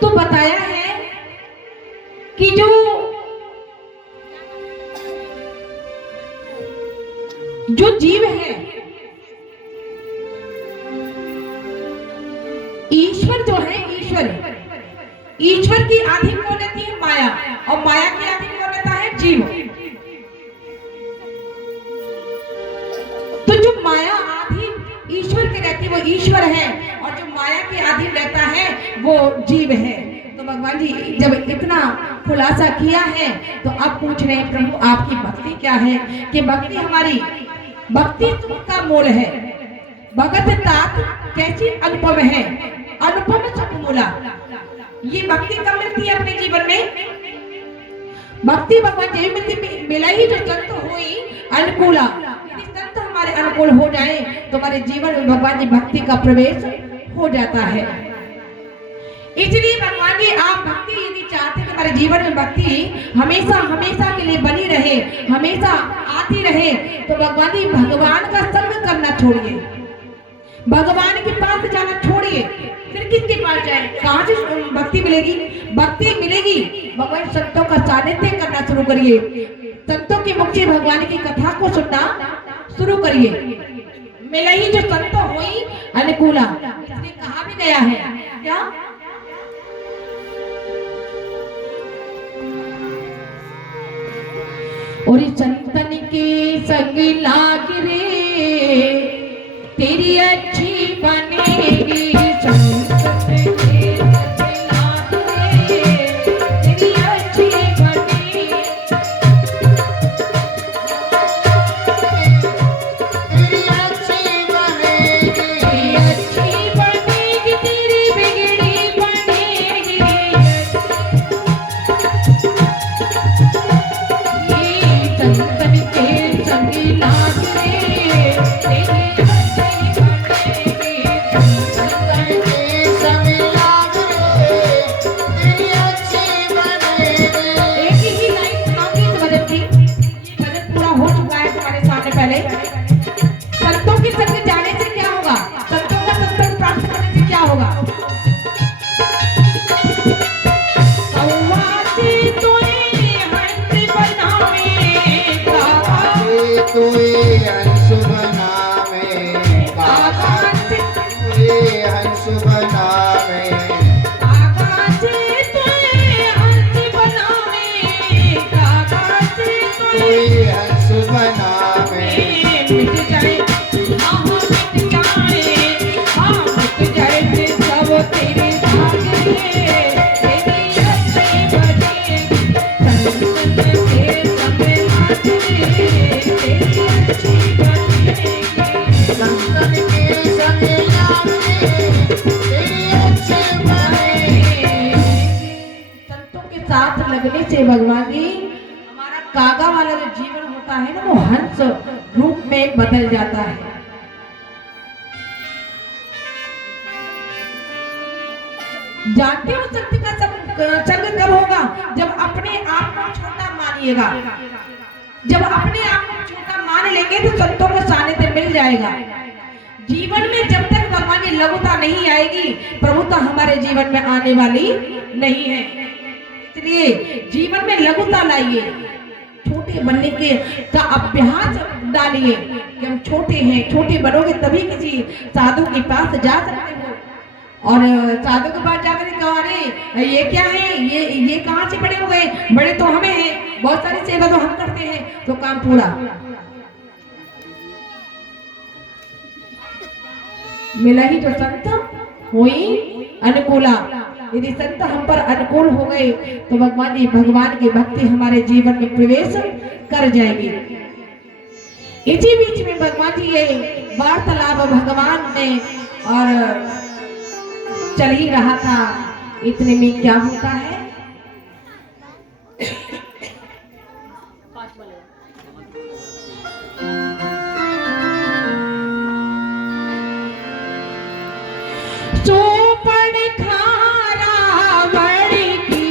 तो बताया है कि जो जीव है, ईश्वर जो है, ईश्वर की आधीन कौन रहती है? माया, और माया की आधीन कौन रहता है? जीव। तो जो माया आधीन ईश्वर के रहती है वो ईश्वर है, और जो माया के अधीन रहता है वो जीव है। तो भगवान जी जब इतना खुलासा किया है तो अब पूछ रहे हैं, प्रभु आपकी भक्ति क्या है? कि भक्ति हमारी भक्ति का मूल है। भगत तात कैसी अनुपम है, अनुपम सुख मूला। ये भक्ति कब मिलती है अपने जीवन में? भक्ति भगवान जय मिलती मिला ही जो संत हुई अनुकूला। यदि संत हमारे अनुकूल हो जाए तो हमारे जीवन में भगवान जी भक्ति का प्रवेश हो जाता है। इसलिए भगवान जी आप भक्ति यदि चाहते हैं हमारे जीवन में भक्ति हमेशा हमेशा के लिए बनी रहे, हमेशा आती रहे, तो भगवान जी भगवान का संग करना छोड़िए, भगवान के पास जाना छोड़िए। फिर किसके पास जाए? कहाँ से भक्ति मिलेगी? भक्ति मिलेगी भगवान संतों का सानिध्य करना शुरू करिए, संतों के मुख से भगवान की कथा को सुनना शुरू करिए। मिला ही जो संत हुई अनुकूला, इसलिए कहा भी गया है क्या? और चंदन के संग लाग रे तेरी अच्छी बनेगी, चंदन के संग लाग रे तेरी अच्छी बनेगी, तेरी अच्छी बनेगी, तेरी बिगड़ी बनेगी, चंदन के संग लाग रे तेरी अच्छी बनेगी, चंदन के संग लाग रे तेरी अच्छी बनेगी। एक ही लाइन सुनाऊंगी इस भजन की। ये भजन पूरा हो चुका है तुम्हारे सामने पहले। संतों की संग जाने से क्या होगा? संतों का संपर्क प्राप्त करने से क्या होगा? कौवासी तोए हंस बनावेगा, तोए हंस बनावे, आकाश तोए हंस बनावे, आकाश तोए हंस बनावेगा, आकाश तोए तोए हंस बनावे। मिट जाए, हाँ मिट जाए, हाँ मिट जाए फिर सब तेरे भाग रे, तेरी अच्छी बनेगी, चंदन के संग लाग रे तेरी अच्छी बनेगी, चंदन के संग लाग रे तेरी अच्छी बनेगी। संतों के साथ लगने से भगवान जी हमारा कागा वाला जो जीवन होता है ना वो हंस रूप में बदल जाता है। जानते हो संत का संग कब होगा? जब अपने आप को छोटा मानिएगा, जब अपने आप को छोटा मान लेंगे तो संतों का सानिध्य मिल जाएगा। जीवन में जब तक भगवान की लघुता नहीं आएगी प्रभुता हमारे जीवन में आने वाली नहीं है। इसलिए जीवन में लघुता लाइए, छोटे बनने के का अभ्यास डालिए कि हम छोटे हैं। छोटे बनोगे तभी किसी साधु के पास जा सकते हो। और साधु के पास जाकर कहो अरे ये क्या है, ये कहाँ से बड़े हो गए? बड़े तो हमें हैं, बहुत सारी सेवा तो हम करते हैं, तो काम पूरा। मिला ही तो संत हुई अनुकूला। यदि संत हम पर अनुकूल हो गए तो भगवान जी भगवान की भक्ति हमारे जीवन में प्रवेश कर जाएगी। इसी बीच में भगवान जी ये वार्तालाप भगवान में और चल ही रहा था। इतने में क्या होता है? चौपड़ खारा बड़ी की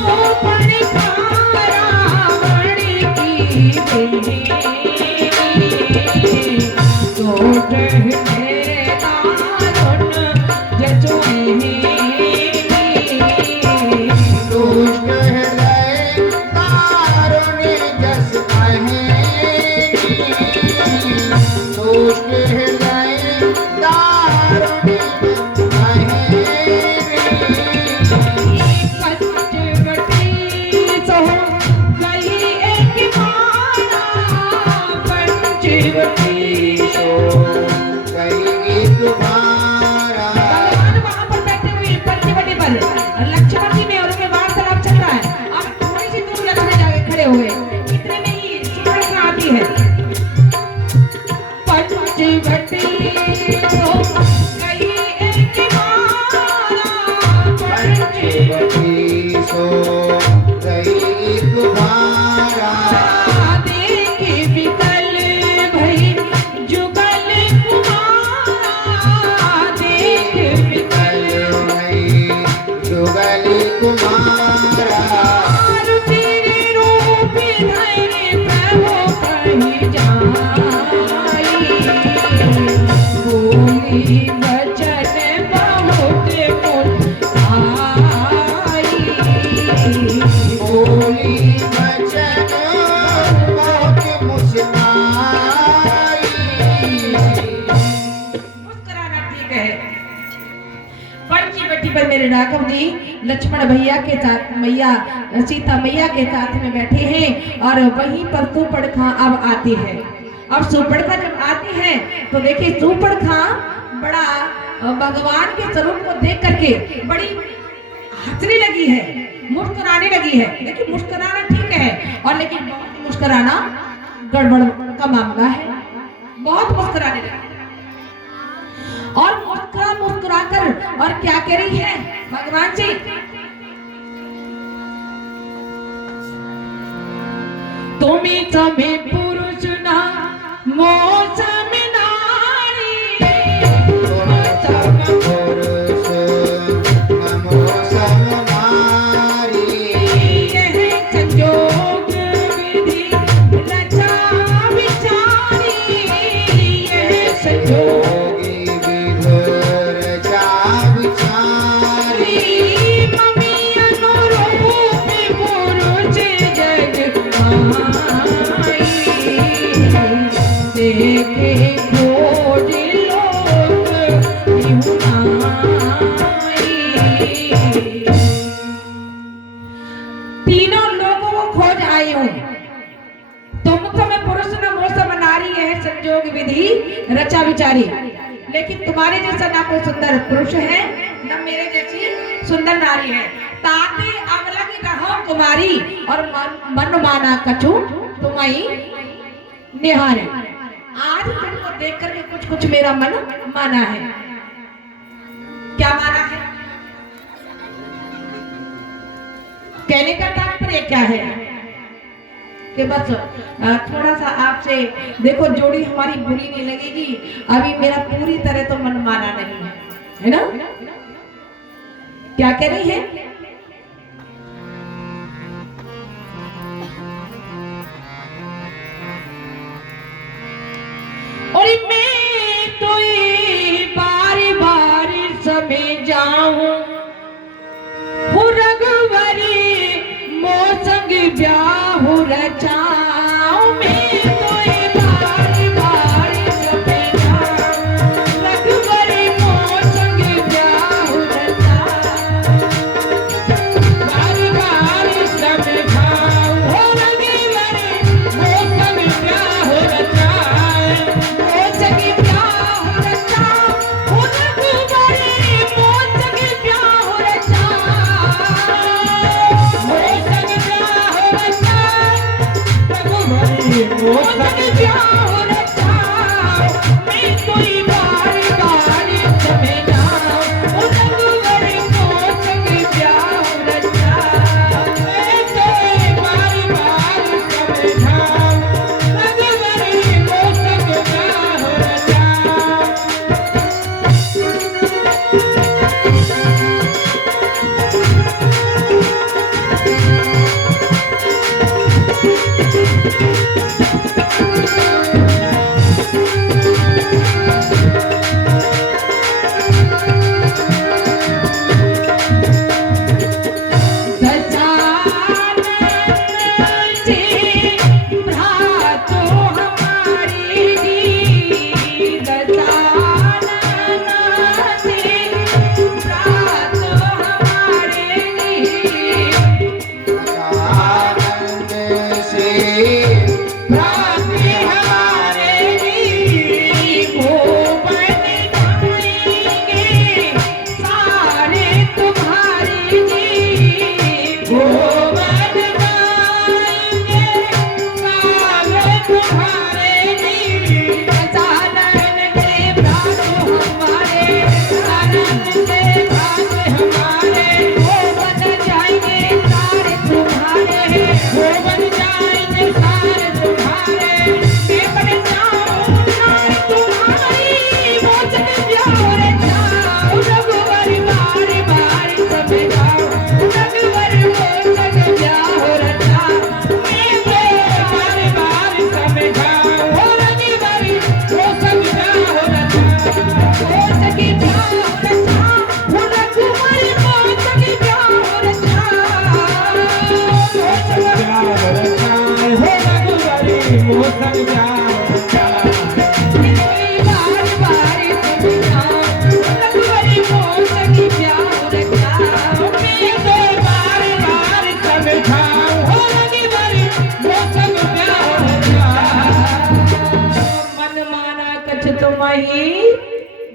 चौपड़ खारा बड़ी की तो भगवान वहां पर बैठे हुए बेटी पर मेरे राघव जी लक्ष्मण भैया के साथ मैया सीता मैया के साथ में बैठे हैं और वहीं पर सुपर्णखा अब आती है। और सुपर्णखा जब आती है तो देखिए सुपर्णखा बड़ा भगवान के स्वरूप को देख करके बड़ी हंसने लगी है, मुस्कुराने लगी है। देखिए मुस्कुराना ठीक है और लेकिन बहुत मुस्कुराना गड़बड़ का मामला है। बहुत मुस्कुराने लगी और मुस्कुरा कर और क्या कह रही है भगवान जी, तुम्हें तुम्हें पुरुष ना मौसम नारी, मौसम पुरुष न मौसम नारी, यह संजोग विधि रचा विचारी, यह संजोग तीनों लोगों को खोज आई हूँ। तुम समय पुरुष न मौसम नारी है संजोग विधि रचा विचारी, लेकिन तुम्हारे जैसा ना कोई सुंदर पुरुष है न मेरे जैसी सुंदर नारी है। ताते अवला की रहो कुमारी और मन माना कछु तुम्हारी निहारे। आज तुमको देख करके कुछ कुछ मेरा मन माना है। क्या माना है? कहने का तात्पर्य क्या है कि बस थोड़ा सा आपसे देखो जोड़ी हमारी बुरी नहीं लगेगी, अभी मेरा पूरी तरह तो मन माना नहीं है, है ना? क्या कह रही है? और मैं तो ये बारी बारी समय जाऊं रघुवरी मोसंग ब्याह रचाऊं, मैं तो ये बारी बारी समय जाऊं रघुवरी मोसंग ब्याह रचाऊं, बारी बारी समय जाऊं रघुवरी मोसंग ब्याह रचाऊं, मोसंग ब्याह रचाऊं रघुवरी मोसंग ब्याह रचाऊं, मोसंग ब्याह रचाऊं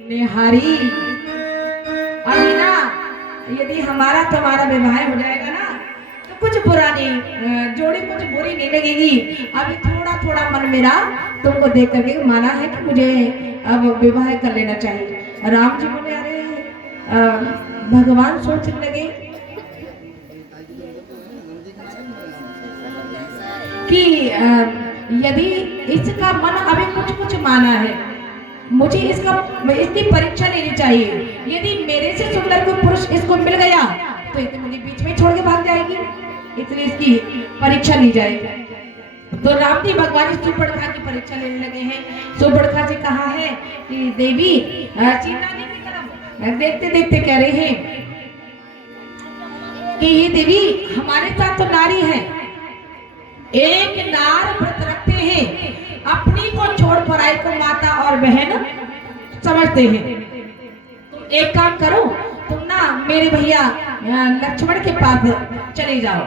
निहारी। अभी ना यदि हमारा तुम्हारा विवाह हो जाएगा ना तो कुछ बुरा नहीं, जोड़ी कुछ बुरी नहीं लगेगी। अभी थोड़ा थोड़ा मन मेरा तुमको देख करके माना है कि मुझे अब विवाह कर लेना चाहिए। राम जी बोले अरे भगवान सोचने लगे कि यदि इसका मन अभी कुछ कुछ माना है, मुझे इसकी परीक्षा लेनी चाहिए। यदि मेरे से सुंदर कोई पुरुष इसको मिल गया तो ये तो मुझे बीच में छोड़ के भाग जाएगी, इसलिए इसकी परीक्षा ली जाएगी। तो राम जी भगवान सुपर्णखा की परीक्षा लेने लगे हैं। सुपर्णखा से कहा है कि देवी चिंता नहीं करो। देखते देखते कह रहे हैं कि ये देवी हमारे साथ तो नारी है, एक नार व्रत रखते हैं, अपनी को छोड़ पराई को माता और बहन समझते हैं। तुम एक काम करो, तुम ना मेरे भैया लक्ष्मण के पास चले जाओ।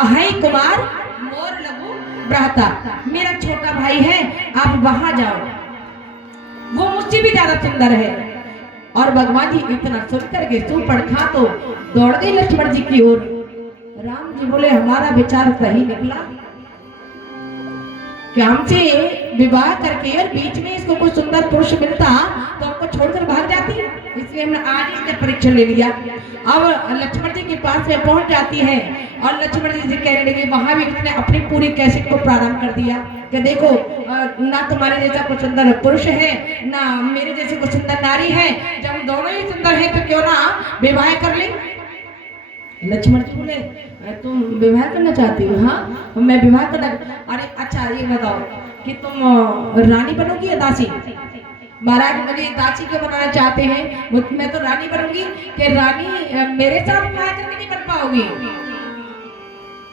अहै कुमार मोर लघु भ्राता, मेरा छोटा भाई है, आप वहां जाओ, वो मुझसे भी ज्यादा सुंदर है। और भगवान जी इतना सुन करके सुपर्णखा तो दौड़ गई लक्ष्मण जी की ओर। राम जी बोले हमारा विचार सही निकला कि हमसे विवाह करके और बीच में इसको कोई सुंदर पुरुष मिलता तो हमको छोड़कर भाग जाती, इसलिए हमने आज इसका परीक्षा ले लिया। अब लक्ष्मण जी के पास में पहुंच जाती है और लक्ष्मण जी से कहने लगे, वहां भी उसने अपनी पूरी कैसेट को प्रारंभ कर दिया कि देखो ना तुम्हारे जैसा कोई सुंदर पुरुष है ना मेरे जैसे कोई सुंदर नारी है, जब हम दोनों ही सुंदर है तो क्यों ना विवाह कर ले। लक्ष्मण जी बोले तुम विवाह करना चाहती हो? हाँ मैं विवाह करना। अरे अच्छा ये बताओ कि तुम रानी बनोगी या दासी? महाराज मुझे दासी क्यों बनाना चाहते हैं? मैं तो रानी बनूंगी। कि रानी मेरे साथ विवाह करके नहीं बन पाओगी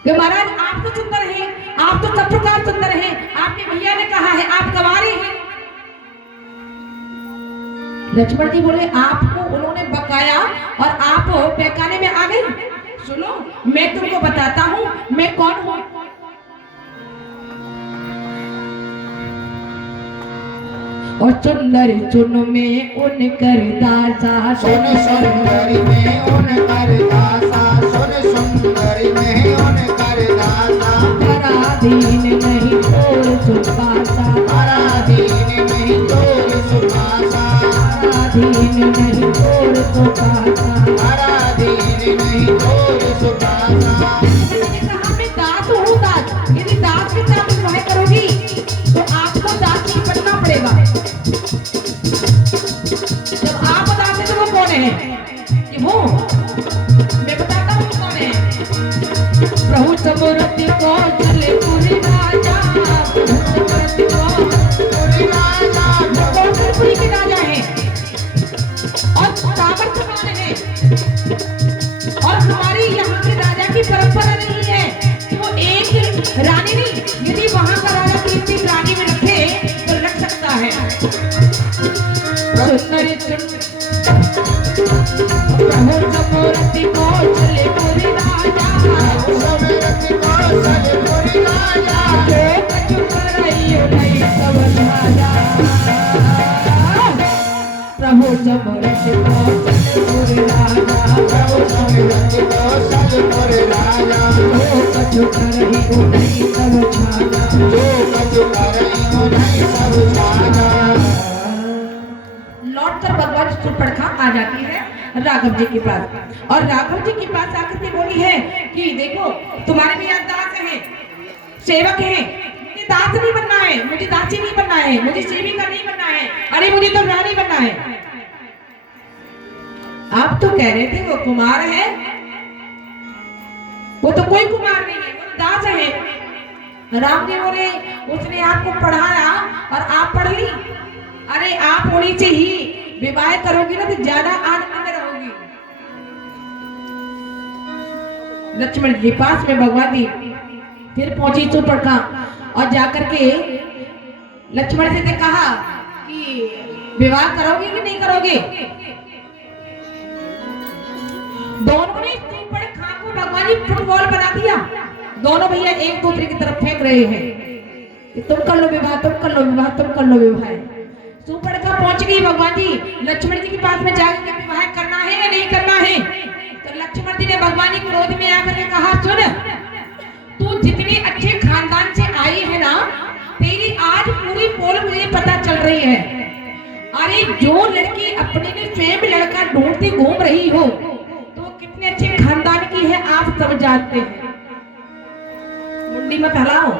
कि महाराज आप तो सुंदर हैं, आप तो सब प्रकार सुंदर हैं, आपके भैया ने कहा है आप गंवारे हैं। लक्ष्मण जी बोले आपको उन्होंने बकाया और आप बहकाने में आ गई। सुनो मैं तुमको बताता हूँ मैं कौन हूँ। और सुंदर चुन में उन कर दासा, सुन सुंदरी में उन कर दासा, सुन सुंदरी में उन कर दासा, पराधीन नहीं तोर सुपासा, पराधीन नहीं तोर सुपासा, पराधीन नहीं तोर सुपासा, पराधीन नहीं तोर सुपासा। कहा मैं दास हूँ दास, यदि दास के साथ विवाह करोगी तो आपको दास ही बनना पड़ेगा। जब आप बताते तो वो कौन है? कि वो मैं बताता हूँ कौन है। प्रभु समृद्धि को चले पूरी राजा, प्रभु समृद्धि को पूरी राजा, कौशलपुरी के राजा हैं और सामर्थ्यवान हैं और हमारी यहाँ के राजा की परंपरा नहीं है कि वो एक रानी नहीं, यदि वहाँ का राजा 3 रानी में रखे तो रख सकता है। सुंदरी प्रभु समृद्धि को चले पूरी राजा, समृद्धि को चले पूरी राजा, जो कछु करइयो नहीं सब राजा। प्रभु समृद्धि को चले पूरी राजा, प्रभु समृद्धि को चले पूरी राजा, जो कछु करइयो नहीं सब राजा, जो कछु करइयो नहीं सब राजा। लौटकर भगवान सुपर्णखा आ जाती है राघव जी के पास और राघव जी के पास आकर के बोली है कि देखो तुम्हारे भी यहाँ दास है, सेवक है, मुझे दास नहीं बनना है, मुझे दासी नहीं बनना है, मुझे सेविका नहीं बनना है, अरे मुझे तो रानी बनना है। आप तो कह रहे थे वो कुमार है, वो तो कोई कुमार नहीं है, वो दास है। राम जी बोले उसने आपको पढ़ाया और आप पढ़ ली, अरे आप उन्हीं से ही विवाह करोगी ना तो ज्यादा आनंद में रहोगी। लक्ष्मण जी पास में भगवान जी फिर पहुंची सुपर्णखा और जाकर के लक्ष्मण जी ने कहा कि विवाह करोगे कि नहीं करोगे? दोनों ने सुपर्णखा को भगवान जी फुटबॉल बना दिया, दोनों भैया एक दूसरे की तरफ फेंक रहे हैं कि तुम कर लो विवाह, तुम कर लो विवाह, तुम कर लो विवाह। सुपर्णखा पहुंच गई भगवान जी लक्ष्मण जी के पास में जाकर के विवाह करना है या नहीं करना है। तो लक्ष्मण जी ने भगवान जी क्रोध में आकर के कहा, सुन, तू जितनी अच्छे खानदान से आई है ना, तेरी आज पूरी पोल मुझे पता चल रही है। अरे जो लड़की अपने लिए स्वयं लड़का ढूंढती घूम रही हो तो कितने अच्छे खानदान की है आप सब जानते हैं। मुंडी मत हलाओ,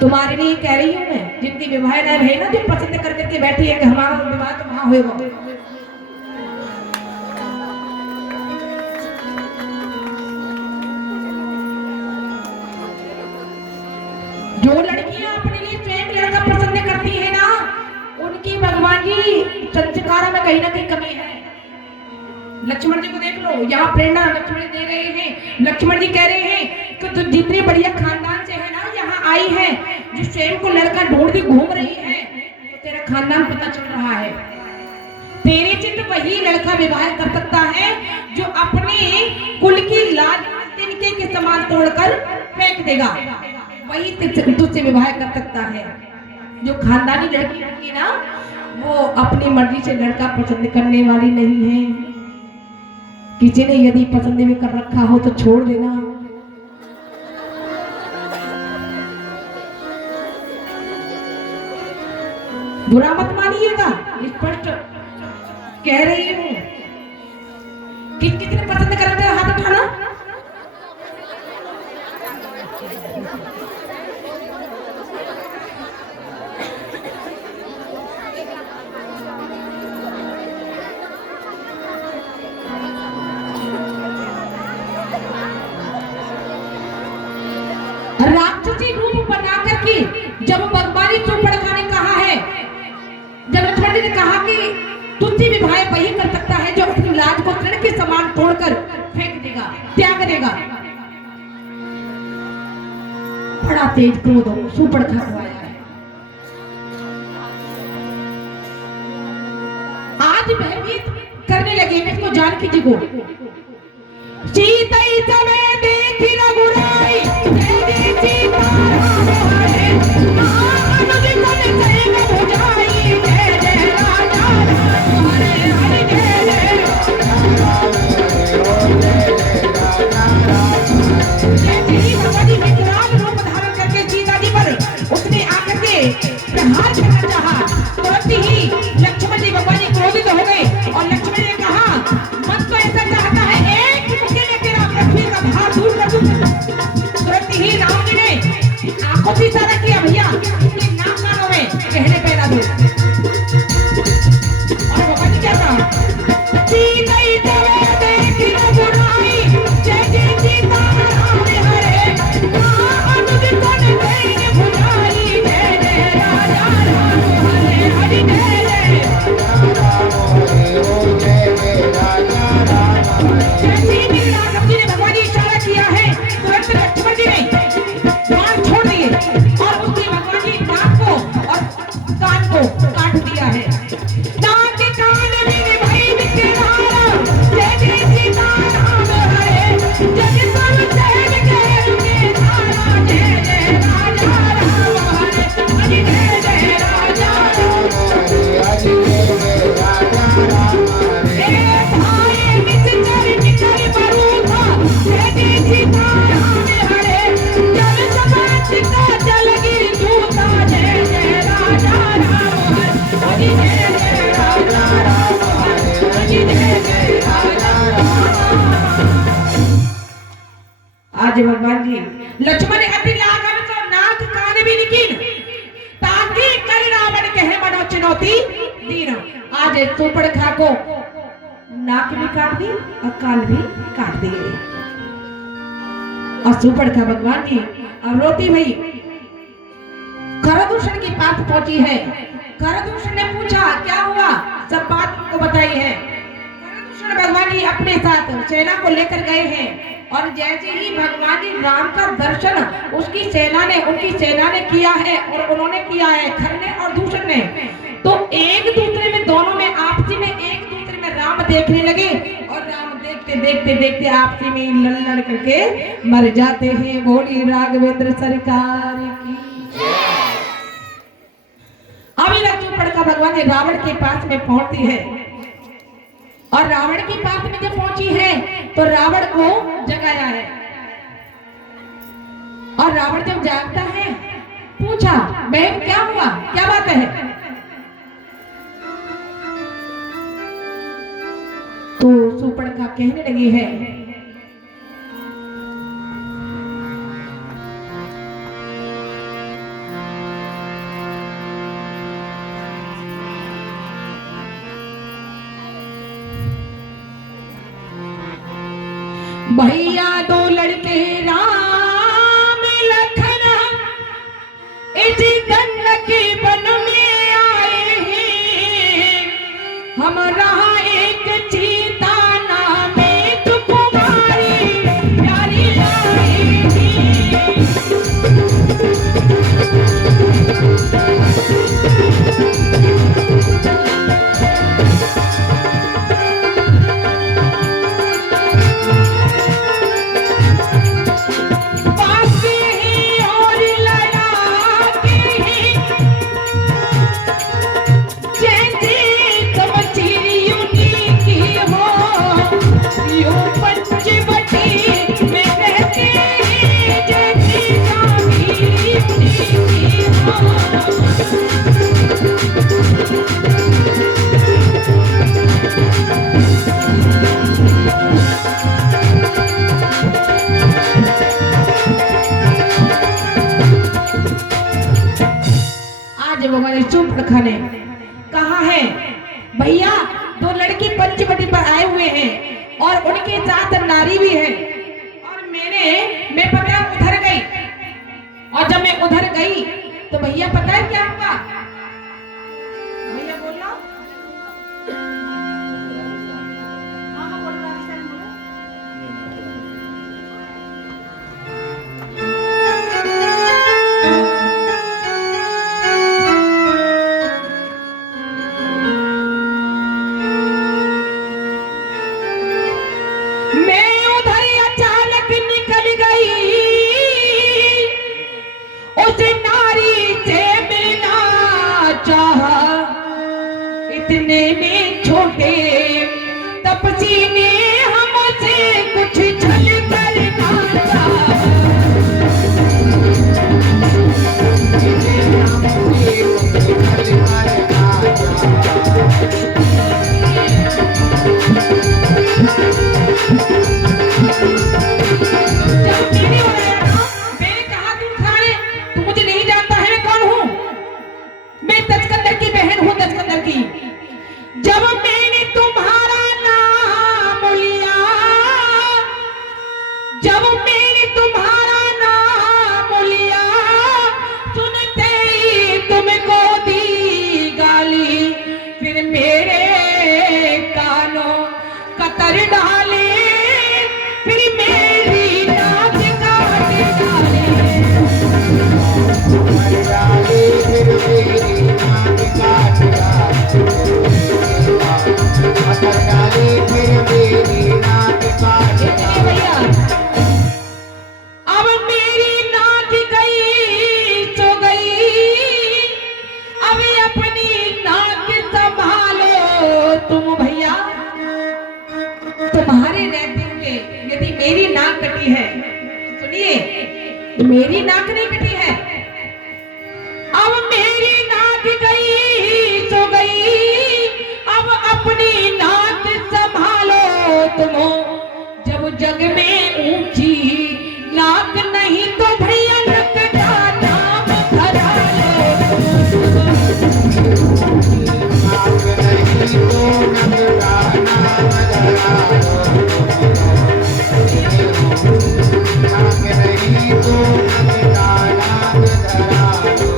तुम्हारे लिए कह रही हूं मैं, जिनकी विवाह न है ना, जो पसंद कर करके बैठी है कि हमारा विवाह तो वहां होगा। जो लड़कियां अपने लिए स्वयं लड़का पसंद करती है ना, उनकी भगवान जी संस्कारों में कहीं ना कहीं कमी है। लक्ष्मण जी को देख लो, यहाँ प्रेरणा लक्ष्मण जी दे रहे हैं। लक्ष्मण जी कह रहे हैं कि तू जितने बढ़िया खानदान से है ना, यहाँ आई है, जो स्वयं को लड़का ढूंढती घूम रही है, तो तेरा खानदान पता चल रहा है। तेरे चित्त वही लड़का विवाह कर सकता है जो अपने कुल की लाज तिनके के समान तोड़कर फेंक देगा, वही तुझसे विवाह कर सकता है। जो खानदानी लड़की होगी ना, वो अपनी मर्जी से लड़का पसंद करने वाली नहीं है। किसी ने यदि पसंद में कर रखा हो तो छोड़ देना। बुरा मत मानिएगा, स्पष्ट कह रही हूं। कितने पसंद करते हैं, हाथ उठाना। राक्षसी रूप बना करके जब भगवान चौपड़खा ने कहा है, जब लक्ष्मण जी ने कहा कि तुझसे विवाह वही कर सकता है जो अपनी लाज को तृण के समान तोड़कर फेंक देगा, त्याग देगा। बड़ा तेज क्रोध चौपड़खा को आया है। आज भयभीत करने लगे, इसको जान की जिगो। सीता समय देखी रघुराई, सीता राम हरे, अनुज तन सैन भुजाई, जय जय राजा राम हरे हरे, जय जय भगवान जी विकराल रूप धारण करके सीता जी पर उसने आकर के प्रहार करना चाहा। तुरंत ही लक्ष्मण जी भगवान जी क्रोधित हो गए और लक्ष्मण ने कहा, मन तो ऐसा चाहता है एक मुक्के में तेरा पृथ्वी का भार दूर कर दूं। तुरंत ही राम जी ने आंखों से इशारा किया, भैया उसके नाक कानों में गहने पहना दो। और भगवान जी क्या कहा, सीता समय देखी रघुराई, जय जय सीता राम हरे, अनुज तन सैन भुजाई, जय जय राजा राम हरे हरे, जय जय राम जी ने भगवान जी इशारा किया है। तुरंत लक्ष्मण जी ने बाण छोड़ दिए और उसकी भगवान जी नाक को और कान को काट दिया है। नाक के कान में भाई विकराल, जय जय सीता राम हरे, जग सब सैन के धारा, जय जय राजा राम हरे हरे, जय जय राजा भाई निश्चर निश्चर बरूथा, जय जय सीता राम हरे, जल सब चिता जल गिर दूता, जय जय राजा राम हरे, जय जय राजा राम हरे, जय जय राजा राम। आज भगवान जी लक्ष्मण अति लाघव तो नाक कान भी निकीन, ताकि कर रावण कहे मनो चुनौती दीन। आज चौपड़खा को नाक भी काट दी और कान भी काट दिए। और चौपड़खा भगवान जी अब रोती हुई खरदूषण के पास पहुंची है। खरदूषण ने पूछा क्या हुआ, सब बात उनको बताई है। खरदूषण भगवान जी अपने साथ सेना को लेकर गए हैं और जैसे ही भगवान जी राम का दर्शन उनकी सेना ने किया है और उन्होंने किया है खर ने और दूषण ने, तो एक दूसरे में दोनों में आपसी में एक दूसरे में राम देखने लगे और राम देखते देखते देखते आपसी में लड़ करके मर जाते हैं। बोली राघवेंद्र सरकार की। अभी लक्ष्मण का भगवान जी रावण के पास में पहुंचती है और रावण के पास में जब पहुंची है तो रावण को जगाया है और रावण जब जागता है पूछा बहन क्या हुआ, क्या बात है? तो शूर्पणखा कहने लगी है भैया दो लड़के राम लखन इस दंड के वन में आए हैं, हम रहा एक चीता नाम एक कुमारी प्यारी लाए हैं। शूर्पणखा ने कहा है भैया दो लड़की पंचवटी पर आए हुए हैं और उनके साथ नारी भी है और मैं पता उधर गई और जब मैं उधर गई तो भैया पता है क्या हुआ? भैया बोल लो। हाँ बोल रहा है बोलो। इतने में छोटे तपसी ने हमसे कुछ छल करना था। मैंने कहा तुम खाए, तुम मुझे नहीं जानता है मैं कौन हूँ? मैं दशकंदर की बहन हूँ, दशकंदर की। जब मैंने तुम्हारा नाम लिया, जब मैंने तुम्हारा नाम लिया, सुनते ही तुमको दी गाली, फिर मेरे कानों कतर डाले, फिर मेरी नाक काट डाले, फिर मेरी नाक काट भैया अब मेरी नाक गई तो गई, अब अपनी नाक संभालो तुम भैया। तुम्हारे रहते हुए यदि मेरी नाक कटी है, सुनिए तो मेरी नाक नहीं कटी है, अब मेरी नाक गई तो गई, अब अपनी नाक संभालो तुम। जब जग में ऊंची नाक नहीं तो भैया नक का नाम धरा लो, नाक नहीं तो नक का नाम धरा लो, नाक नहीं तो नक का नाम धरा लो।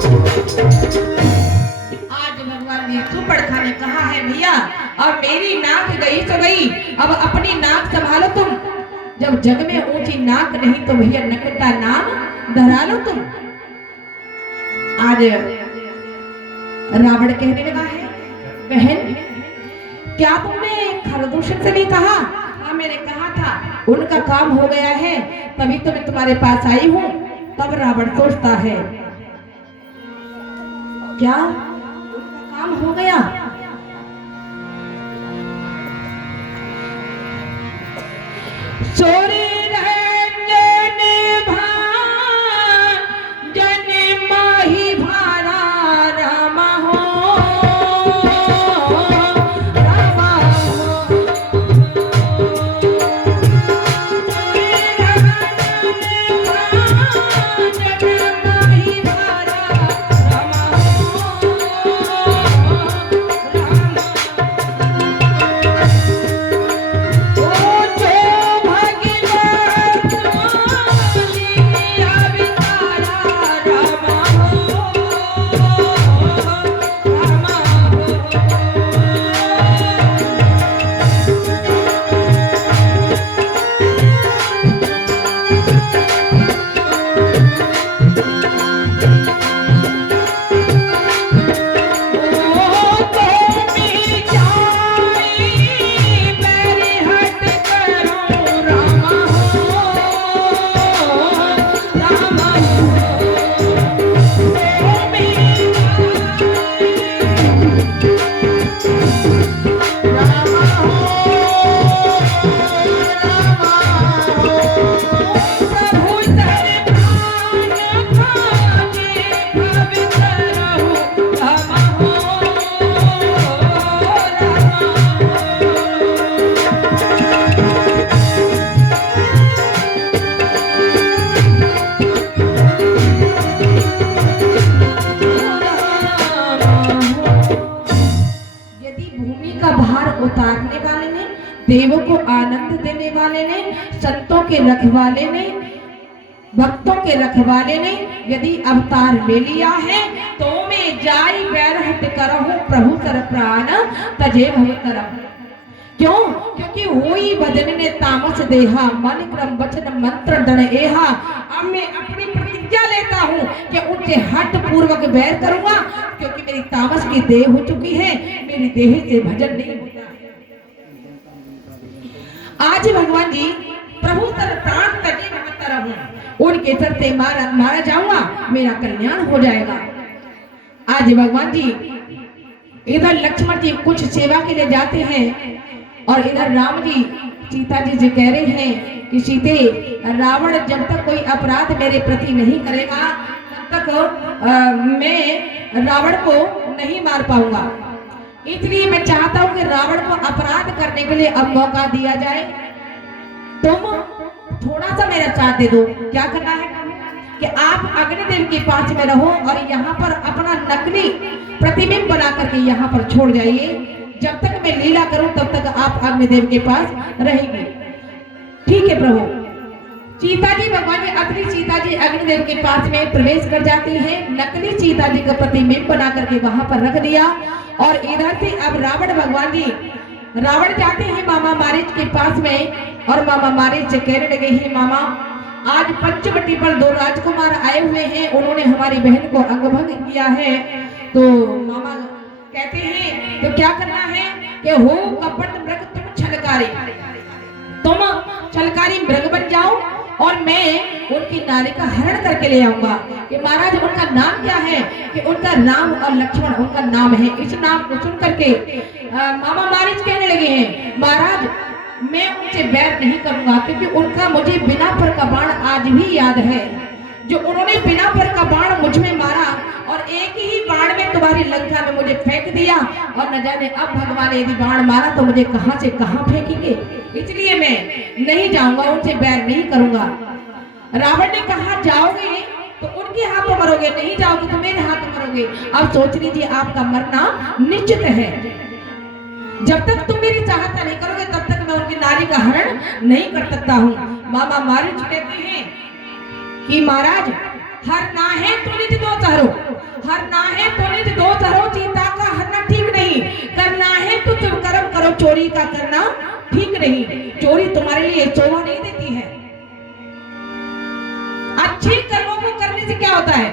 आज भगवान जी शूर्पणखा ने कहा है भैया अब मेरी नाक गई तो गई, अब अपनी नाक संभालो तुम। जब जग में ऊंची नाक नहीं तो भैया नक का नाम धरा लो तुम। आज रावण कहने लगा है बहन क्या तुमने खरदूषण से नहीं कहा? हाँ मैंने कहा था, उनका काम हो गया है तभी तो मैं तुम्हारे पास आई हूँ। तब रावण सोचता है क्या काम हो गया। सोरी रंजन भाजन माही भारा रामा हो, रामा हो। सोरी रंजन भाजन माही भारा रामा हो, रामा। ओ जो उतारने वाले ने, देवों को आनंद देने वाले ने, संतों के रखवाले ने, भक्तों के रखवाले ने यदि अवतार ले लिया है तो मैं जाई बैरहट करहूं प्रभु कर प्राण तजे भव तरह। क्यों? क्योंकि हुई भजन ने तामस देहा मन क्रम वचन मंत्र दण एहा। अब मैं अपनी प्रतिज्ञा लेता हूँ कि उनसे हट पूर्वक बैर करूंगा, क्योंकि मेरी तामस की देह हो चुकी है, मेरी देह से भजन नहीं होता। आज भगवान जी प्रभु तर प्राण तजे भव तरह, उनके सर से मारा जाऊंगा, मेरा कल्याण हो जाएगा। आज भगवान जी इधर लक्ष्मण जी कुछ सेवा के लिए जाते हैं और इधर राम जी सीता जी कह रहे हैं कि सीते, रावण जब तक कोई अपराध मेरे प्रति नहीं करेगा तब तक मैं रावण को नहीं मार पाऊंगा। इसलिए मैं चाहता हूं कि रावण को अपराध करने के लिए अब मौका दिया जाए। तुम थोड़ा सा मेरा साथ दे दो। क्या करना है कि आप अग्निदेव के पास में रहो और यहाँ पर अपना नकली प्रतिबिंब बना करके यहाँ पर छोड़ जाइए। जब तक मैं लीला करूं तब तक आप अग्निदेव के पास रहेंगे। ठीक है प्रभु। सीता जी भगवान की असली सीता जी अग्निदेव के पास में प्रवेश कर जाती है। नकली सीता जी का प्रतिबिंब बना करके वहां पर रख दिया और इधर से अब रावण जाते हैं मामा मारीच के पास में और मामा मारीच से कहने लगे, ही मामा, आज पंचवटी पर 2 राजकुमार आए हुए हैं, उन्होंने हमारी बहन को अंगभंग किया है। तो मामा कहते हैं तो क्या करना है कि हो कपट मृग तुम छलकारी मृग बन जाओ और मैं उनकी नारी का हरण करके ले आऊंगा। कि महाराज उनका नाम क्या है? कि उनका राम और लक्ष्मण उनका नाम है। इस नाम को सुन करके मामा मारीच कहने लगे हैं, महाराज मैं उनसे बैर नहीं करूंगा, क्योंकि उनका मुझे बिना पर का बाण आज भी याद है। जो उन्होंने बिना पर का बाण मुझ में मारा और एक ही बाण में तुम्हारी लंका में मुझे फेंक दिया, और न जाने अब भगवान ने यदि बाण मारा तो मुझे कहां से कहां फेंकेंगे। इसलिए मैं नहीं जाऊंगा, उनसे बैर नहीं करूंगा। रावण ने कहा, जाओगे तो उनके हाथों मरोगे, नहीं जाओगे तो मेरे हाथों मरोगे। अब सोच लीजिए आपका मरना निश्चित है। जब तक तुम मेरी चाहता नहीं करोगे तब तक मैं उनकी नारी का हरण नहीं कर सकता हूँ। मामा मारीच कहते हैं कि महाराज हर ना है तो निज दो चारो, हर ना है तो निज दो चारो, सीता का हरना ठीक नहीं, करना है तो तुम कर्म करो, चोरी का करना ठीक नहीं। चोरी तुम्हारे लिए शोभा नहीं देती है। अच्छी कर्मों को करने से क्या होता है?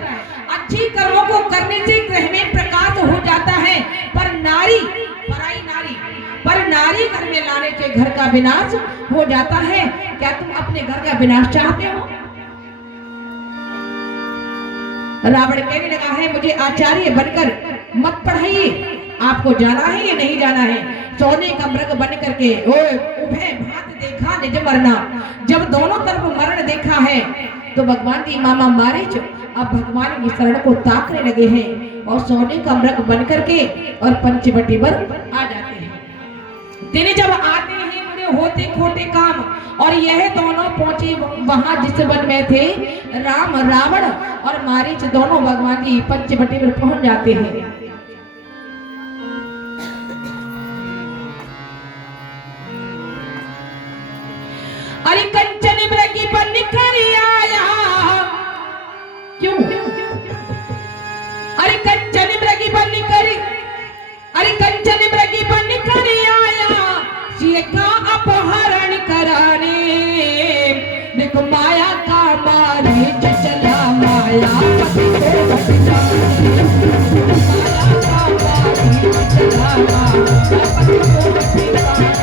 अच्छी कर्मों को करने से ग्रह में प्रकाश हो जाता है, पर नारी घर में लाने से घर का विनाश हो जाता है। क्या तुम अपने घर का विनाश चाहते हो? रावण कहने लगा है, मुझे आचार्य बनकर मत पढ़ाइए, आपको जाना है या नहीं जाना है। सोने का मृग बन करके ओए उभय भात देखा निज मरना, जब दोनों तरफ मरण देखा है तो भगवान जी मामा मारीच अब भगवान की शरण को ताकने लगे हैं और सोने का मृग बन करके और पंचवटी पर आ जाते हैं। दिन जब आते हैं बुरे होते खोटे काम, और यह दोनों पहुंचे वहां जिस वन में थे राम रावण और मारीच, दोनों भगवान जी पंचवटी पर पहुंच जाते हैं। अरे कंचन मृगी पर निकल आया, क्यों? अरे कंचन मृगी पर निकल, अरे कंचन मृगी पर निकल आया, सीता अपहरण कराने, देखो माया का मारीच चला, माया पति को बचाने, माया का मारीच चला, माया पति को बचाने।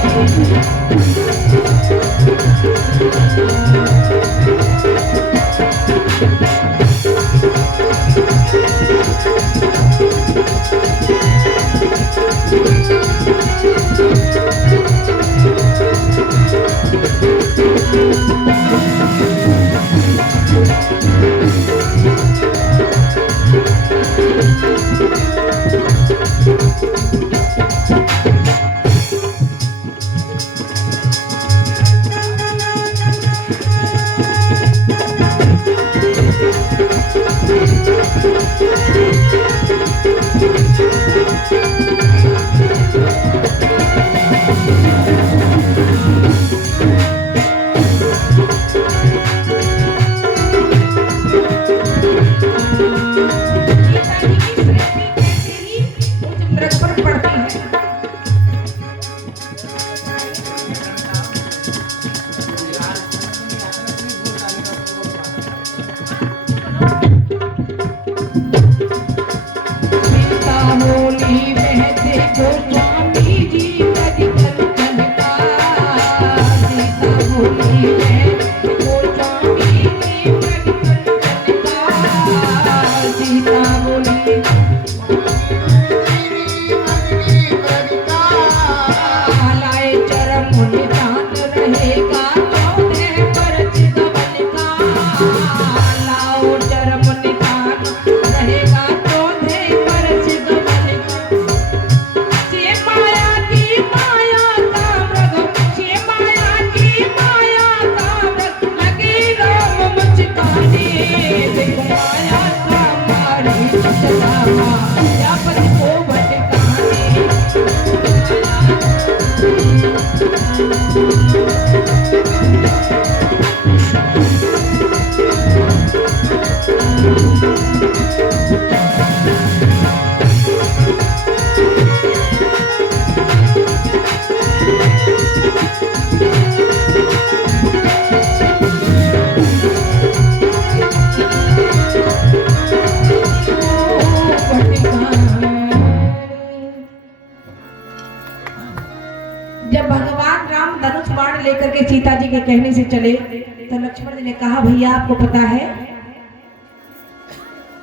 जब भगवान राम धनुष बाण लेकर के सीता जी के कहने से चले तो लक्ष्मण जी ने कहा भैया आपको पता है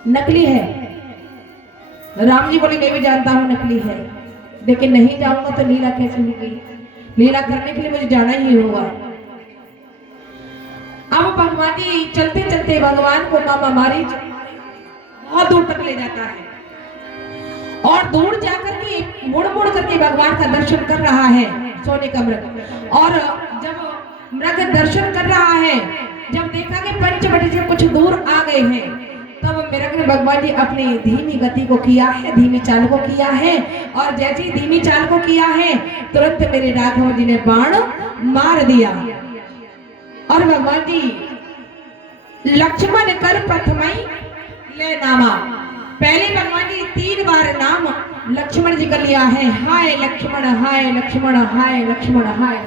नकली है। राम जी बोले मैं भी जानता हूँ नकली है, लेकिन नहीं जाऊंगा तो लीला कैसे होगी, लीला करने के लिए मुझे जाना ही होगा। अब भगवान जी चलते चलते भगवान को मामा मारीच बहुत दूर तक ले जाता है और दूर जाकर के मुड़ मुड़ करके भगवान का दर्शन कर रहा है सोने का मृग। और जब मृग दर्शन कर रहा है, जब देखा कि पंचवटी से कुछ दूर आ गए हैं, तब मृग ने भगवान जी अपनी धीमी गति को किया है, धीमी चाल को किया है, और जैसे ही धीमी चाल को किया है तुरंत मेरे राघव जी ने बाण मार दिया। और भगवान जी लक्ष्मण कर प्रथमई ले नामा, पहले भगवान जी 3 बार नाम लक्ष्मण जी का लिया है, हाय लक्ष्मण हाय लक्ष्मण हाय लक्ष्मण हाय।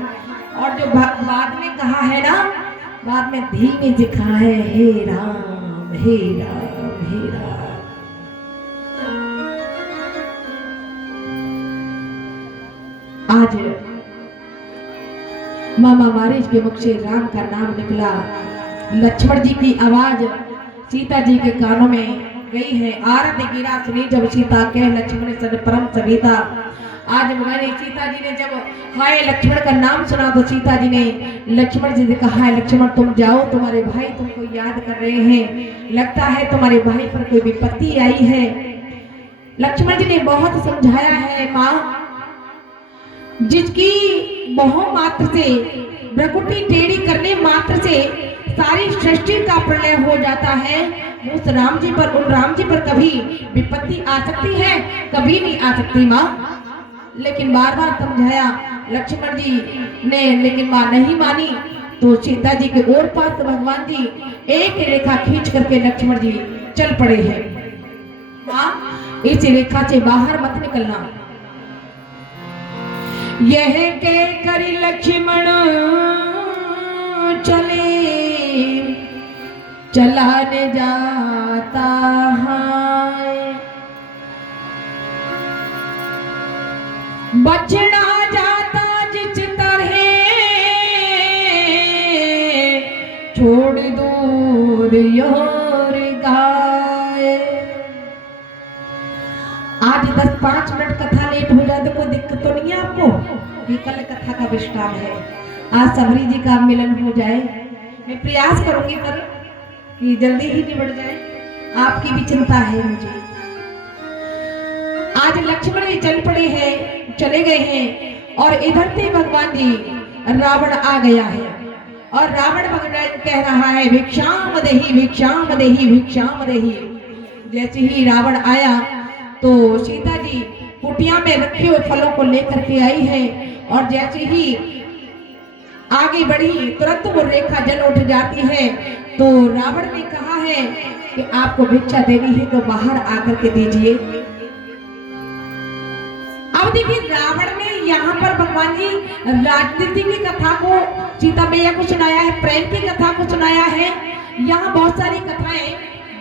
और जो बाद में कहा है ना, बाद में धीमे से कहा है हे राम हे राम हे राम। आज मामा मारीच के मुख से राम का नाम निकला, लक्ष्मण जी की आवाज सीता जी के कानों में गई है। आरती गिरा सुनी जब सीता कह लक्ष्मण सन परम सविता। आज भगवान सीता जी ने जब हाय लक्ष्मण का नाम सुना तो सीता जी ने लक्ष्मण जी से कहा है लक्ष्मण तुम जाओ, तुम्हारे भाई तुमको याद कर रहे हैं, लगता है तुम्हारे भाई पर कोई विपत्ति आई है। लक्ष्मण जी ने बहुत समझाया है माँ, जिसकी बहु मात्र से भ्रकुटी टेढ़ी करने मात्र से सारी सृष्टि का प्रलय हो जाता है, उस राम जी पर उन राम जी पर कभी विपत्ति आ सकती है? कभी नहीं आ सकती माँ। लेकिन बार बार समझाया लक्ष्मण जी ने, लेकिन माँ नहीं मानी। तो सीता जी के और पास भगवान जी एक रेखा खींच करके लक्ष्मण जी चल पड़े हैं। माँ इस रेखा से बाहर मत निकलना। यह के करी लक्ष्मण चले चलाने जाता है, बचना जाता जिस तरह छोड़ दूर योर गाए। आज 10-5 मिनट कथा लेट हो जाए तो कोई दिक्कत तो नहीं है आपको? ये कल कथा का विश्राम है, आज सबरी जी का मिलन हो जाए। मैं प्रयास करूंगी कल कि जल्दी ही निबट जाए, आपकी भी चिंता है मुझे। आज लक्ष्मण जी चल पड़े हैं, चले गए हैं और इधर से भगवान जी रावण आ गया है और रावण भगवान कह रहा है भिक्षाम देहि भिक्षाम देहि भिक्षाम देहि। जैसे ही रावण आया तो सीता जी कुटिया में रखे हुए फलों को लेकर के आई है और जैसे ही आगे बढ़ी तुरंत वो रेखा जल उठ जाती है। तो रावण ने कहा है कि आपको भिक्षा देनी है तो बाहर आकर के दीजिए। अब देखिए रावण ने यहाँ पर भगवान जी राजनीति की कथा को सीता मैया को सुनाया है, प्रेम की कथा को सुनाया है। यहाँ बहुत सारी कथाएं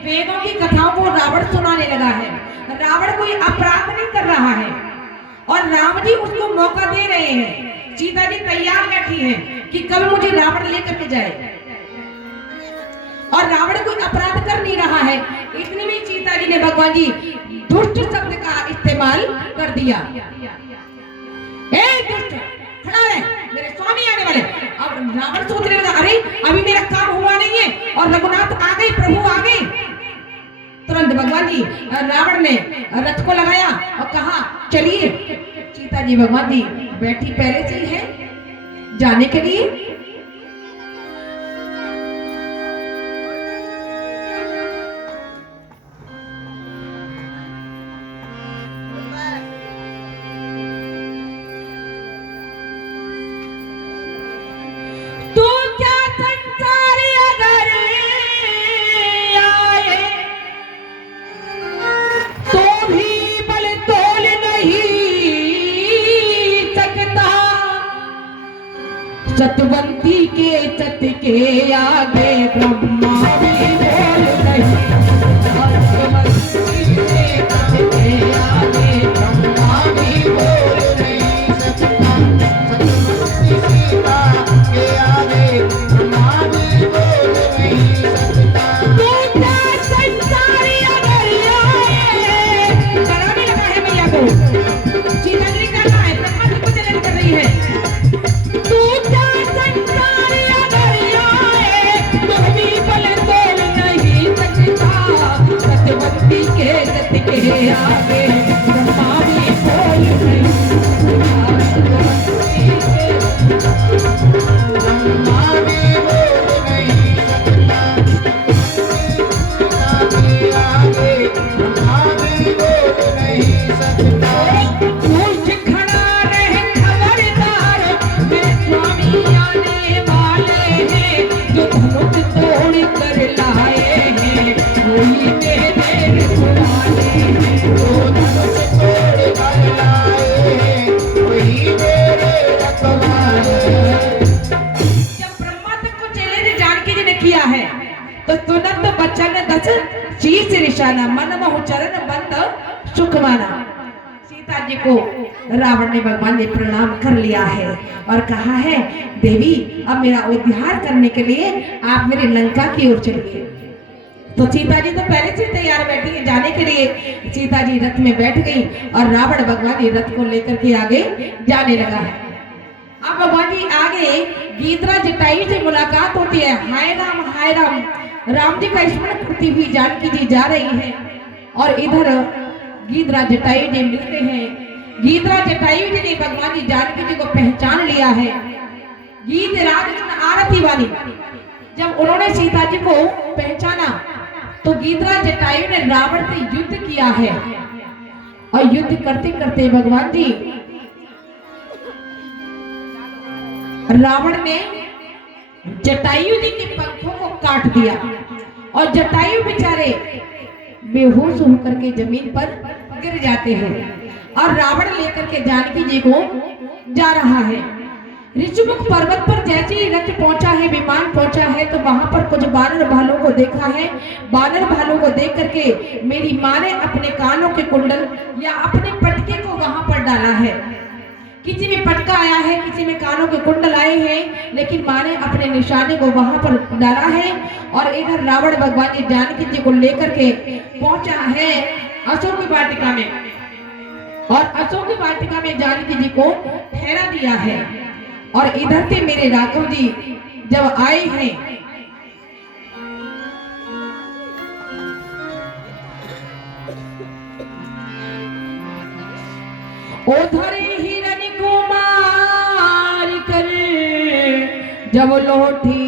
वेदों की कथाओं को रावण सुनाने लगा है। रावण कोई अपराध नहीं कर रहा है और राम जी उसको मौका दे रहे हैं। सीता जी तैयार बैठी हैं कि कब मुझे रावण लेकर के जाए और रावण कोई अपराध कर नहीं रहा है। इतने में सीता जी ने भगवान जी दुष्ट शब्द का इस्तेमाल कर दिया। ए दुष्ट खड़ा रहे, मेरे स्वामी आने वाले। अब रावण सोचने लगा अरे अभी मेरा काम हुआ नहीं है और रघुनाथ आ गए, प्रभु आ गए। तुरंत भगवान जी रावण ने रथ को लगाया और कहा चलिए। सीता जी भगवान जी बैठी पहले से ही है जाने के लिए। सतवंती के सत के आगे ब्रह्मा भी बोल नहीं। सतवंती के सत के आगे ब्रह्मा भी बोल नहीं सकता। सतवंती सीता के आगे ब्रह्मा भी बोल नहीं सकता। दूसरा संसारी अगर आए, डराने लगा है मैया को। सीता जी क्या है, ब्रह्मा जी को चैलेंज कर रही है। आगे ब्रह्मा भी बोल नहीं, ब्रह्मा भी बोल नहीं सकता। आगे ब्रह्मा भी बोल नहीं सकता। पूछ खड़ा रहे खबरदार, मेरे स्वामी आने वाले हैं, जो धनुष तोड़ कर लाए हैं, कोई मेरे सुनाने किया है तो तुरंत बच्चन दस शीश निशाना मन मोह चरण बंद सुख माना। सीता जी को रावण ने भगवान ने प्रणाम कर लिया है और कहा है देवी अब मेरा उद्धार करने के लिए आप मेरे लंका की ओर चलिए। तो सीता जी तो पहले से तैयार बैठी है जाने के लिए। सीता जी रथ में बैठ गई और रावण भगवान जी रथ को लेकर के आगे जाने लगा। अब भगवान जी आगे गीतरा जटायु से मुलाकात होती है। हाय राम हाय राम, राम जी का स्मरण करती हुई जानकी जी जा रही है और इधर गीतरा जटायु जी मिलते हैं। गीतरा जटायु जी ने भगवान जी जानकी जी को पहचान लिया है। गीत राज आरती वाली जब उन्होंने सीता जी को पहचाना तो गीतरा जटायु ने रावण से युद्ध किया है और युद्ध करते करते भगवान जी रावण ने जटायु जी के पंखों को काट दिया और जटायु बेचारे बेहोश होकर के जमीन पर गिर जाते हैं और रावण लेकर के जानकी जी को जा रहा है। ऋषिमुख पर्वत पर जैसे ही रथ पहुंचा है, विमान पहुंचा है, तो वहां पर कुछ बानर भालू को देखा है। बानर भालू को देख करके मेरी माँ ने अपने कानों के कुंडल या अपने पटके को वहां पर डाला है। किसी में पटका आया है, किसी में कानों के कुंडल आए हैं, लेकिन माँ ने अपने निशाने को वहां पर डाला है। और इधर रावण भगवान जी जानकी जी को लेकर के पहुंचा है अशोक वाटिका में और अशोक वाटिका में जानकी जी को ठहरा दिया है। और इधर से मेरे राघव जी जब आए हैं उधर हिरण को मार कर जब लौटी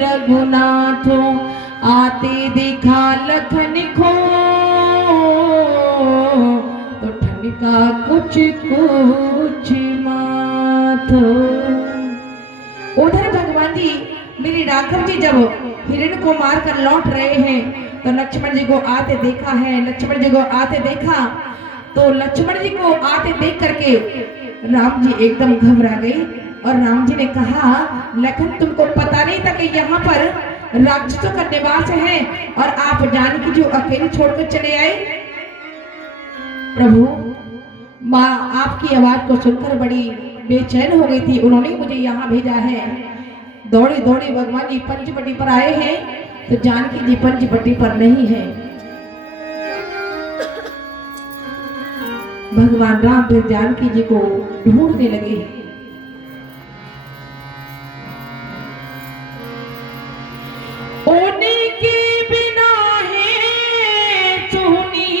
रघुनाथो आते देखा लखन को तो ठनका कुछ कुछ माथो। उधर भगवान जी मेरे राघव जी जब हिरण को मारकर लौट रहे हैं तो लक्ष्मण जी को आते देखा है। लक्ष्मण जी को आते देखा तो लक्ष्मण जी को आते देख करके राम जी एकदम घबरा गए और राम जी ने कहा, लखन तुमको पता नहीं था कि यहाँ पर राक्षसों का निवास है और आप जानकी जो अकेले छोड़कर चले आए। प्रभु, माँ आपकी आवाज को सुनकर बड़ी बेचैन हो गई थी, उन्होंने मुझे यहाँ भेजा है। दौड़े दौड़े भगवान जी पंचवटी पर आए हैं तो जानकी जी पंचवटी पर नहीं है। भगवान राम फिर जानकी जी को ढूंढने लगे। ओने के बिना है सोनी,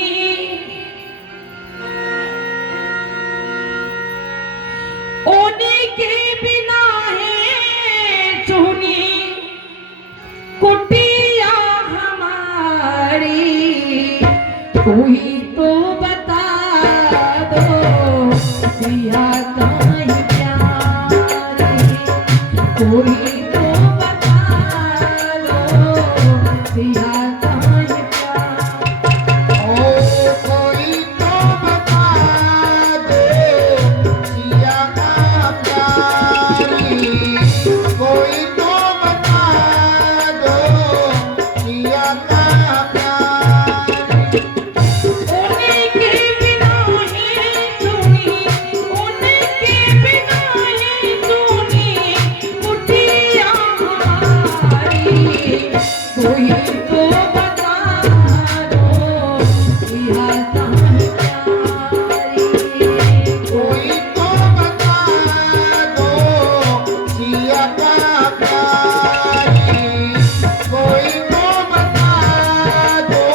ओने के बिना है सोनी कुटिया हमारी, कोई तो बता सिया काहे प्यारे, कोई तो बता दो सिया काहे प्यारे। ओ कोई तो बता दो सिया का प्यारी, कोई तो बता दो सिया का प्यारी। ओने के बिना है सोनी, ओने के बिना है सोनी कुटिया हमारी, कोई तो बता दो सिया काहे प्यारी। कोई तो बता दो सिया का प्यारी, कोई तो बता दो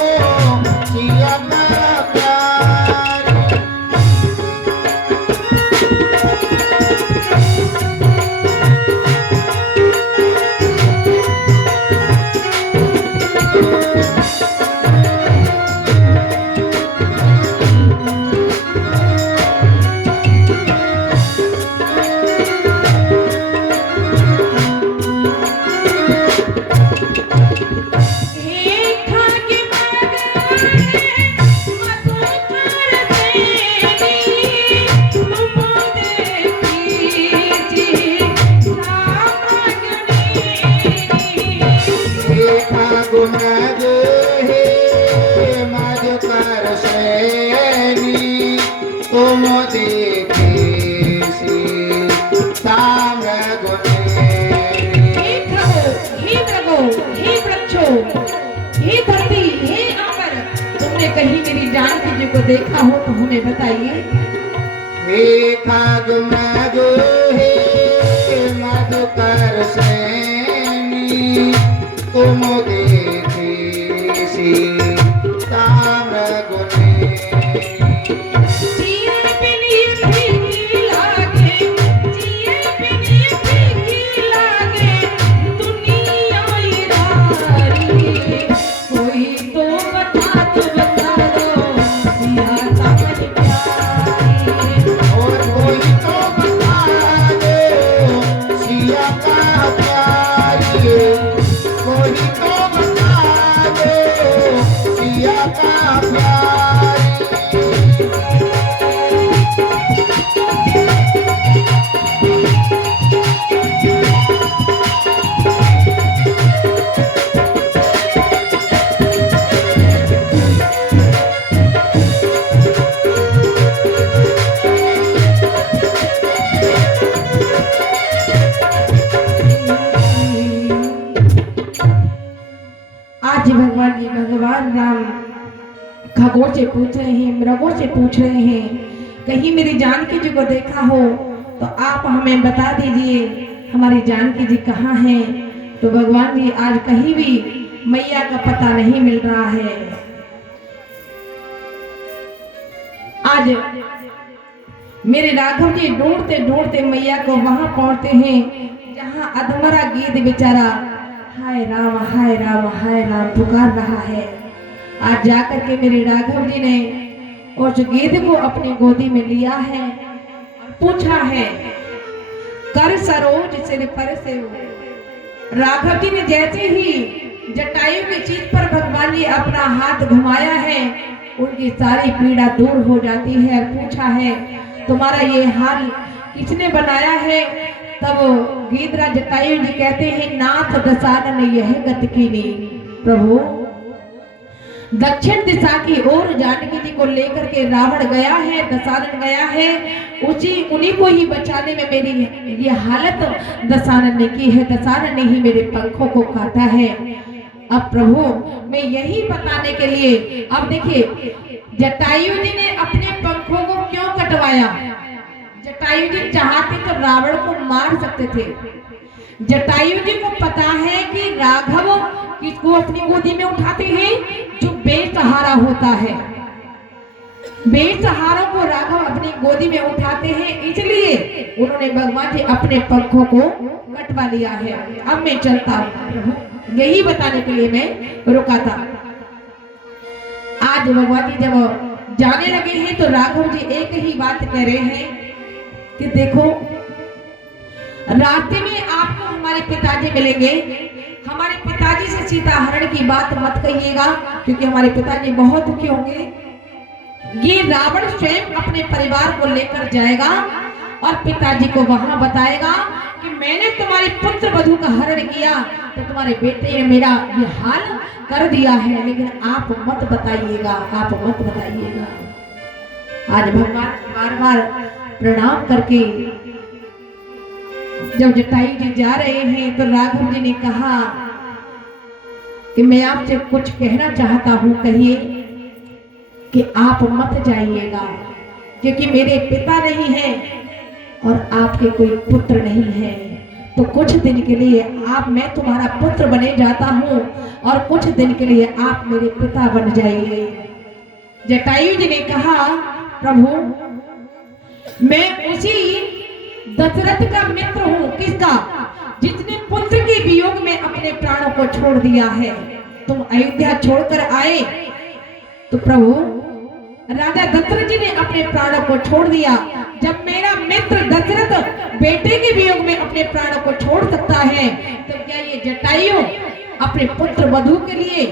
सिया का प्यारी। तुम देखे ताम गुने हे वृक्षों, देखा हो तो हमें बताइए। हे खाग मागो हे मधुकर सैनी तुम देखी सी ताम्र गुने जिए बिनी फीकी लागे, जिए बिनी फीकी लागे दुनिया इधारी। कोई तो बता दो सिया समझ प्यारी। और कोई तो बता दो सिया का प्यारी, कोई तो बता दो सिया का प्यारी। आज भगवान जी भगवान राम खगों से पूछ रहे हैं, मृगों से पूछ रहे हैं, कहीं मेरी जानकी जी को देखा हो तो आप हमें बता दीजिए हमारी जानकी जी कहाँ हैं। तो भगवान जी आज कहीं भी मैया का पता नहीं मिल रहा है। आज मेरे राघव जी ढूंढते ढूंढते मैया को वहां पहुंचते हैं जहां अधमरा गीत बेचारा हाय राम हाय राम हाय राम पुकार रहा है। आज जाकर के मेरे राघव जी ने उस गीत को अपनी गोदी में लिया है और पूछा है कर सरोज सिर पर से। राघव जी ने जैसे ही जटायु की चीज पर भगवान जी अपना हाथ घुमाया है उनकी सारी पीड़ा दूर हो जाती है। पूछा है तुम्हारा ये हाल किसने बनाया है। तब गीतराज जटायु जी कहते हैं नाथ दशानन यह गत कीनी। प्रभु दक्षिण दिशा की ओर जानकी जी को लेकर के रावण गया है, दशानन गया है, उन्हीं को ही बचाने में मेरी ये हालत दशानन ने की है। दशानन ने ही मेरे पंखों को काटा है। अब प्रभु मैं यही बताने के लिए, अब देखिए जटायु जी ने अपने पंखों को क्यों कटवाया। जटायु जी चाहते तो रावण को मार सकते थे। जटायु जी को पता है कि राघव किसको अपनी गोदी में उठाते हैं, जो बेसहारा होता है। बेसहारों को राघव अपनी गोदी में उठाते हैं, इसलिए उन्होंने भगवान जी अपने पंखों को कटवा लिया है। अब मैं चलता हूँ, यही बताने के लिए मैं रुका था। आज भगवान जी जब जाने लगे हैं तो राघव जी एक ही बात कह रहे हैं कि देखो रास्ते में आपको हमारे पिताजी मिलेंगे। हमारे पिताजी से सीता हरण की बात मत कहिएगा क्योंकि हमारे पिताजी बहुत दुखी होंगे। ये रावण स्वयं अपने परिवार को लेकर जाएगा और पिताजी को वहां बताएगा कि मैंने तुम्हारी पुत्र वधू का हरण किया तो तुम्हारे बेटे ने मेरा ये हाल कर दिया है, लेकिन आप मत बताइएगा, आप मत बताइएगा। आज भगवान बार बार प्रणाम करके जब जटायु जी जा रहे हैं तो राघव जी ने कहा कि मैं आपसे कुछ कहना चाहता हूं, कहिए। कि आप मत जाइएगा क्योंकि मेरे पिता नहीं है और आपके कोई पुत्र नहीं है। तो कुछ दिन के लिए मैं तुम्हारा पुत्र बने जाता हूं और कुछ दिन के लिए आप मेरे पिता बन जाइए। जटायु जी ने कहा प्रभु मैं उसी दशरथ का मित्र हूँ। किसका? जिसने पुत्र के वियोग में अपने प्राणों को छोड़ दिया है। तुम अयोध्या छोड़कर आए तो प्रभु राजा दशरथ जी ने अपने प्राणों को छोड़ दिया। जब मेरा मित्र दशरथ बेटे के वियोग में अपने प्राणों को छोड़ सकता है तो क्या ये जटायु अपने पुत्र वधू के लिए,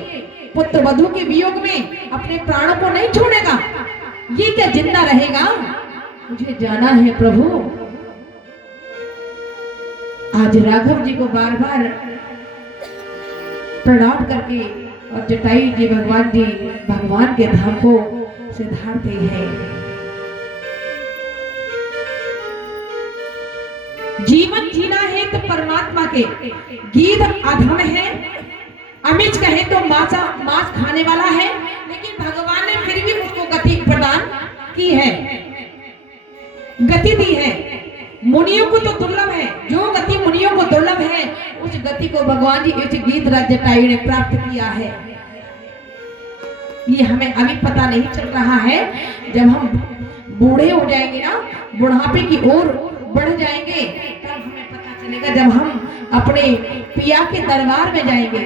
पुत्र वधू के वियोग में अपने प्राणों को नहीं छोड़ेगा? ये क्या जिंदा रहेगा? मुझे जाना है प्रभु। आज राघव जी को बार बार प्रणाम करके और जटायु जी भगवान के धाम को सिधारते हैं। जीवन जीना है तो परमात्मा के, गीध अधम है, अमिच कहे तो मांस खाने वाला है, लेकिन भगवान ने फिर भी उसको गति प्रदान की है, गति दी है। मुनियों को तो दुर्लभ है, जो गति मुनियों को दुर्लभ है उस गति को भगवान जी इस गीत राज जटायु ने प्राप्त किया है। ये हमें अभी पता नहीं चल रहा है, जब हम बूढ़े हो जाएंगे ना, बुढ़ापे की ओर बढ़ जाएंगे, तब हमें पता चलेगा, जब हम अपने पिया के दरबार में जाएंगे,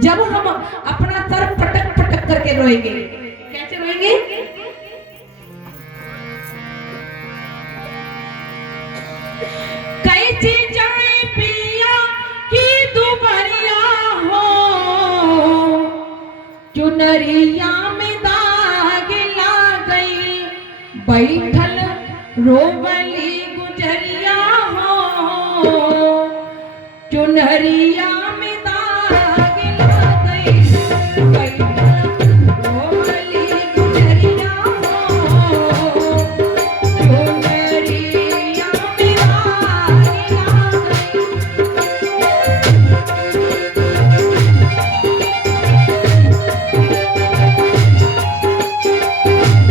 जब हम अपना सर पटक पटक करके रोएंगे। कैसे रोएंगे? कैसे जाए पिया की दुबरिया हो, चुनरिया में दाग ला गई, बैठल रोवली गुजरिया हो, चुनरिया में दाग ला गई, बैठल रोवली गुजरिया हो, चुनरिया में दाग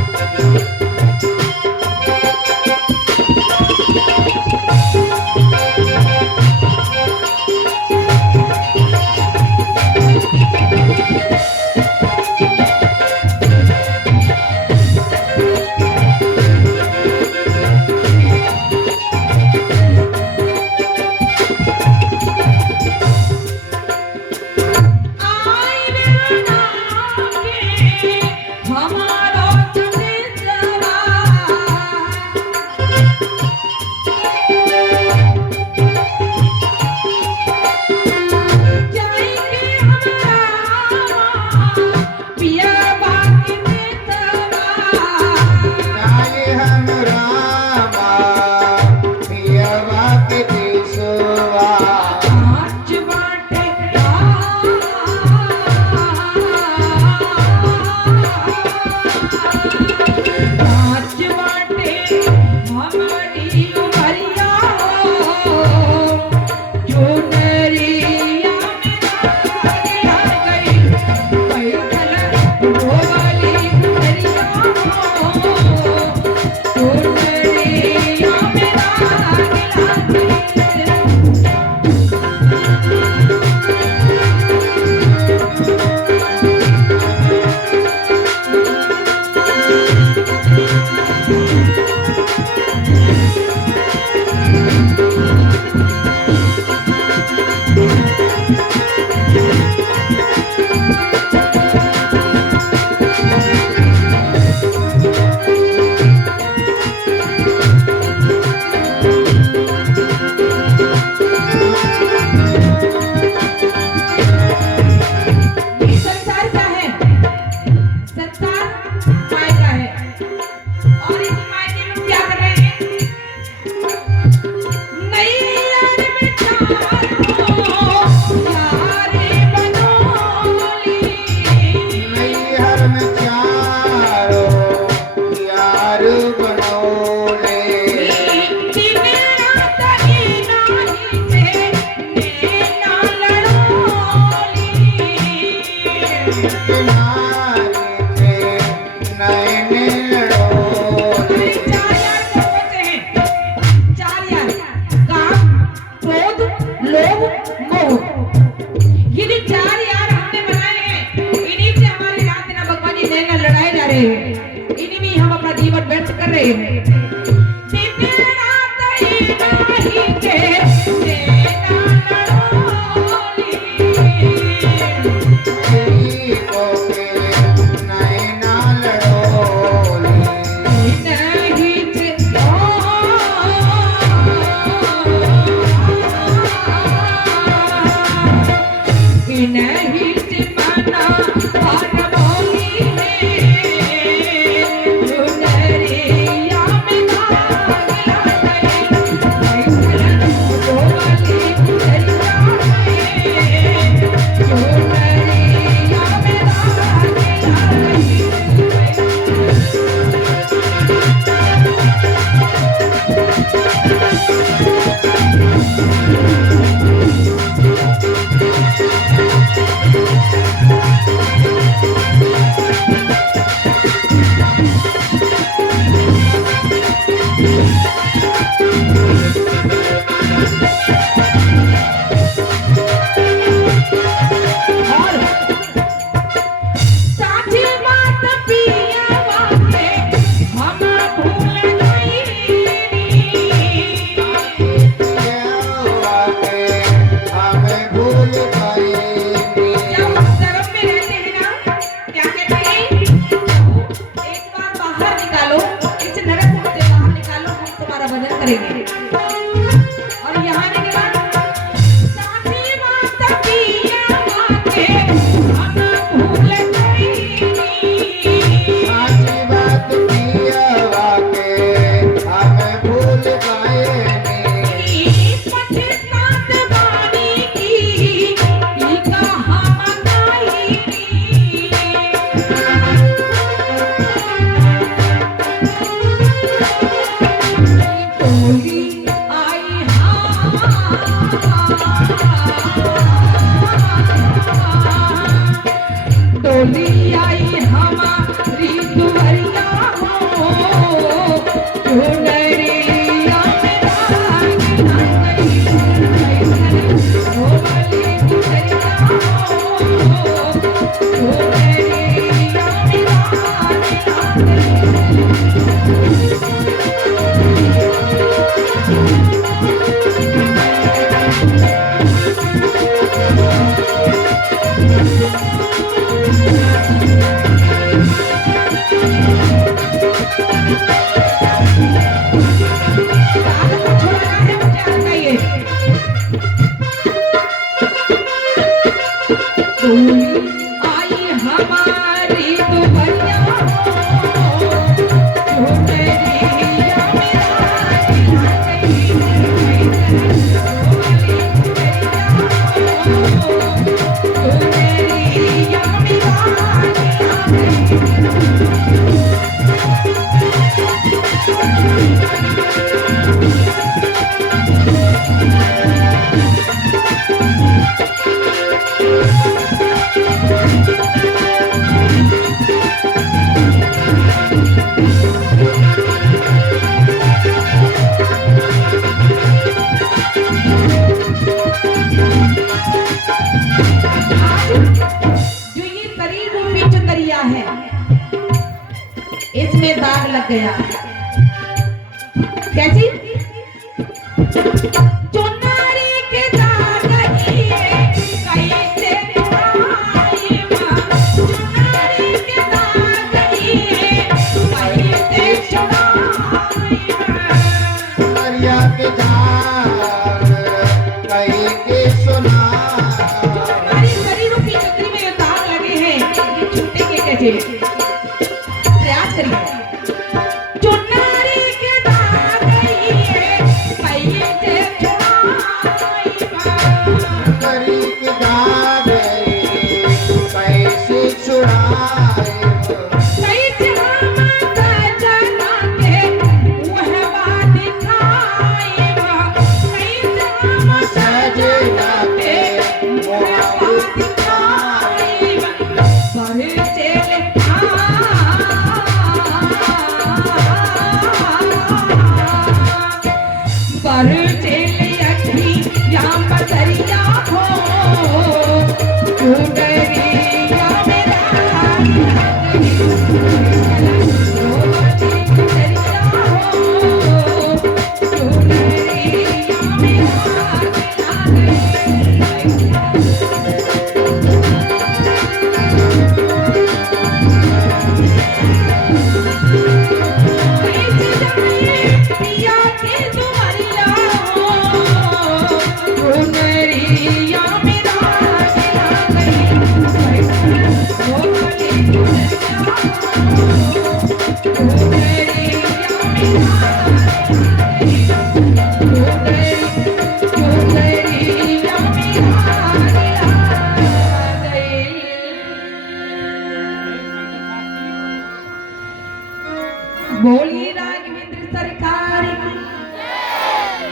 ला गई। डोली आई हमारी दुवरिया हो चुनरिया में रानी आ गई ओ वाली दुवरिया हो चुनरिया में रानी आ गई। आई हमारी दुवरिया हो चुनरिया में रानी आ गई ओ वाली दुवरिया हो चुनरिया में रानी आ गई। जो ये शरीर रूपी चुनरिया है इसमें दाग लग गया। कैसी चुनरी के दाग कैसे छुड़ाई चुनरी के दाग कैसे छुड़ाई करिया के दाग कहीं के सुना हमारी शरीर रूपी चुनरी में दाग लगे हैं ये छूटेंगे कैसे? प्रयास करिए। चुनरी के दाग कैसे छुड़ाई करी के दाग कैसे छुड़ाए कैसे हम सजना के वहवा दिखाई कैसे हम सजना के वहवा दिखाई पर चले पर चले अखी या बदरिया हो चुनरिया में रानी आ गई ओ वाली दुवरिया हो चुनरिया में रानी आ गई। कैसे जाए पिया के दुवरिया हो चुनरिया में रानी आ गई ओ वाली दुवरिया हो चुनरिया में रानी आ गई चुनरिया में रानी आ गई। बोलिए राघवेंद्र सरकार की।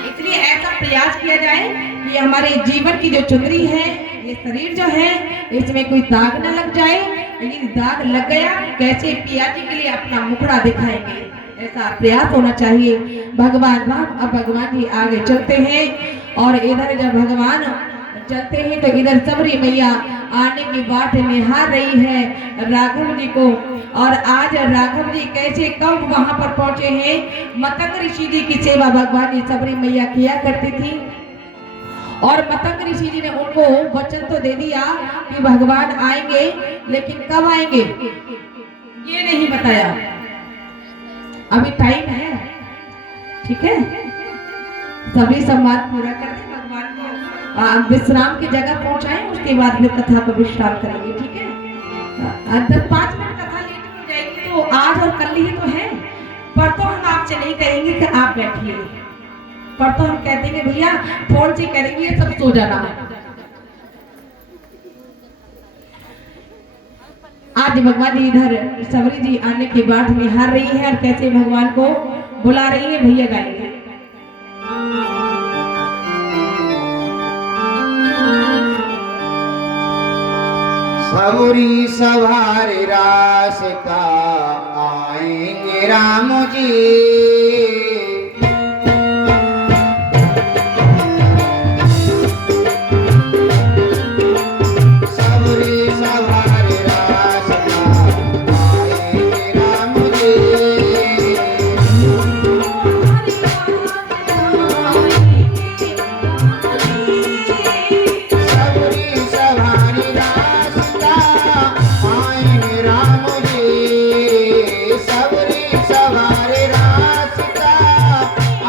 इसलिए ऐसा प्रयास किया जाए कि हमारे जीवन की जो चुनरी है ये शरीर जो है इसमें कोई दाग न लग जाए। यदि दाग लग गया कैसे पिया जी के लिए अपना मुखड़ा दिखाएंगे ऐसा प्रयास होना चाहिए। भगवान राम अब भगवान जी आगे चलते हैं और इधर जब भगवान चलते हैं तो इधर सबरी मैया आने की बाट निहार रही है राघव जी को। और आज राघव जी कैसे कब वहां पर पहुंचे हैं। मतंग ऋषि जी की सेवा भगवान जी सबरी मैया किया करती थी और मतंग ऋषि जी ने उनको वचन तो दे दिया कि भगवान आएंगे लेकिन कब आएंगे ये नहीं बताया। अभी टाइम है, ठीक है, सभी संवाद पूरा कर दे, भगवान को विश्राम की जगह पहुंचाएं, उसके बाद में कथा को विश्राम करेंगे, ठीक है। 5 मिनट कथा लेट हो जाएगी तो आज और कल ही तो है, पर तो हम आपसे नहीं कहेंगे कि आप बैठिए, पर तो हम कह देंगे भैया फोन से करेंगे ये सब सो जाना है। आज भगवान जी इधर सबरी जी आने की बाट निहार रही है और कैसे भगवान को बुला रही है, भैया गाएंगे। सबरी सवार रास्ता आएंगे राम जी। सबरी सवार रास्ता आएंगे राम जी। सबरी सवार रास्ता आएंगे राम जी। सबरी सवार रास्ता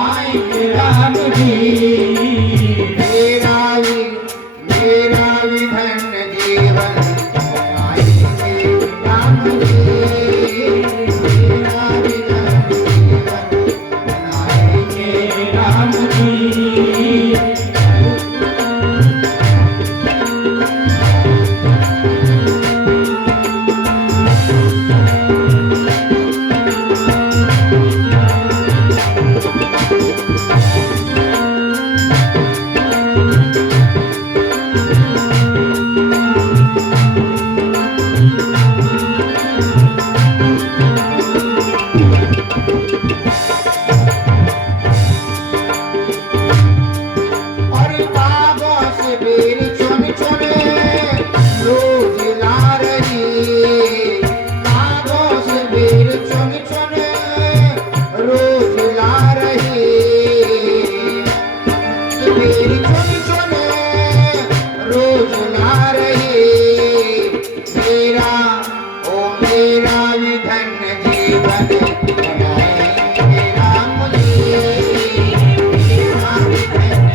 आएंगे राम जी। मेरा भी धन्य जीवन आएंगे राम जी। मेरा भी धन्य जीवन आएंगे राम जी। और बाबा से बेर चुन चुन रोज ला रही। बाबा से बेर चुन चुन रोज ला रही। बेर चुन चुन रोज ला रही। मेरा भी धन्य जीवन बनाएंगे राम जी। मेरा भी धन्य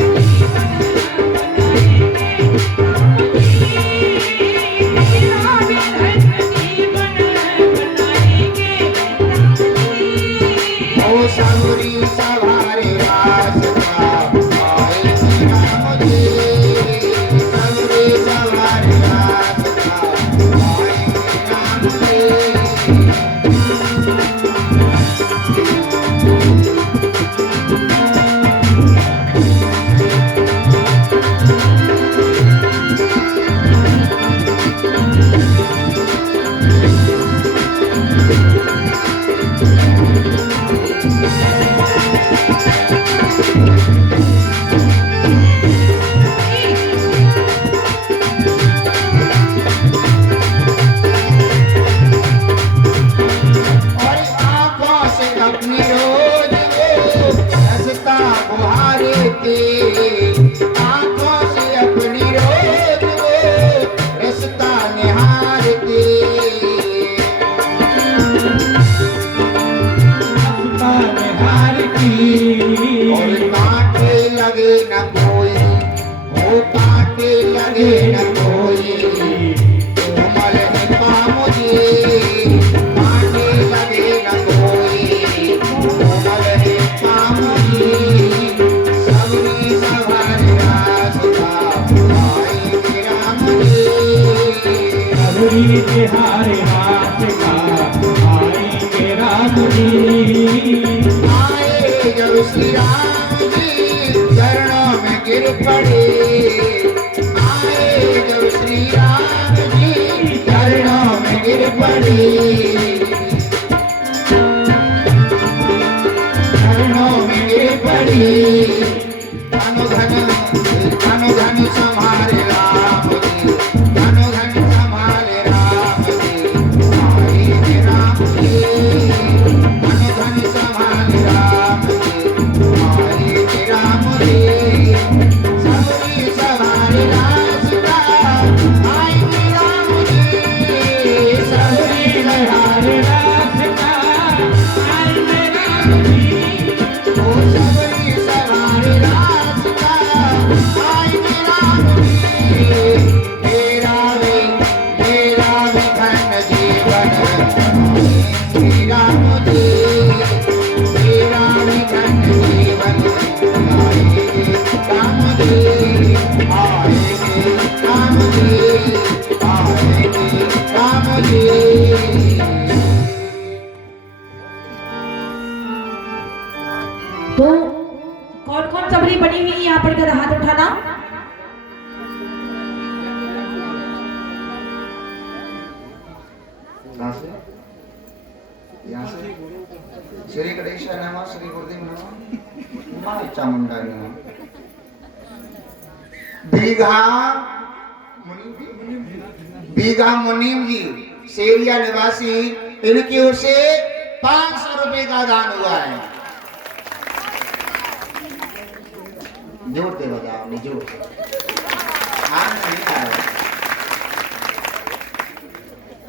ओ सबरी सवार रास्ता आएंगे राम जी। सबरी सवार रास्ता आएंगे राम जी। और आंखों से अपनी रोज वो रास्ता बुहारते। आंखों से अपनी रोज वो रास्ता निहारते। और कांटे लगे न कोई, वो कांटे लगे न कोई, कोमल है काम जी। कांटे लगे न कोई, कोमल है काम जी। सबरी सवार रास्ता आएंगे राम जी। सबरी तिहार रास्ता आएंगे राम जी। आए जब श्री राम जी चरणों में गिर पड़े। आए जब श्री राम जी चरणों में गिर पड़े। चरणों में गिर पड़े। धनु धनु संभाले राम जी। धनु धनु संभाले राम जी। आएंगे राम जी। धनु धनु संभाले राम जी। आएंगे राम जी। सबरी सवार रास्ता आएंगे राम जी। सबरी सवार रास्ता आएंगे राम जी। ओ सबरी सवार रास्ता आएंगे राम जी। मेरा भी धन्य जीवन आएंगे राम जी। मेरा भी धन्य जीवन आएंगे राम जी। आएंगे राम जी। आएंगे राम जी। तो कौन कौन सबरी बनी हुई यहाँ पर जरा हाथ उठाना। श्री गणेश नमः, श्री गुरुदेव नमः, मां चामुंडा नमः। बीघा मुनीम जी सेरिया निवासी, इनकी ओर से 500 रुपए का दान हुआ है। जोर दे बजाओ, जोर नहीं आ रहा।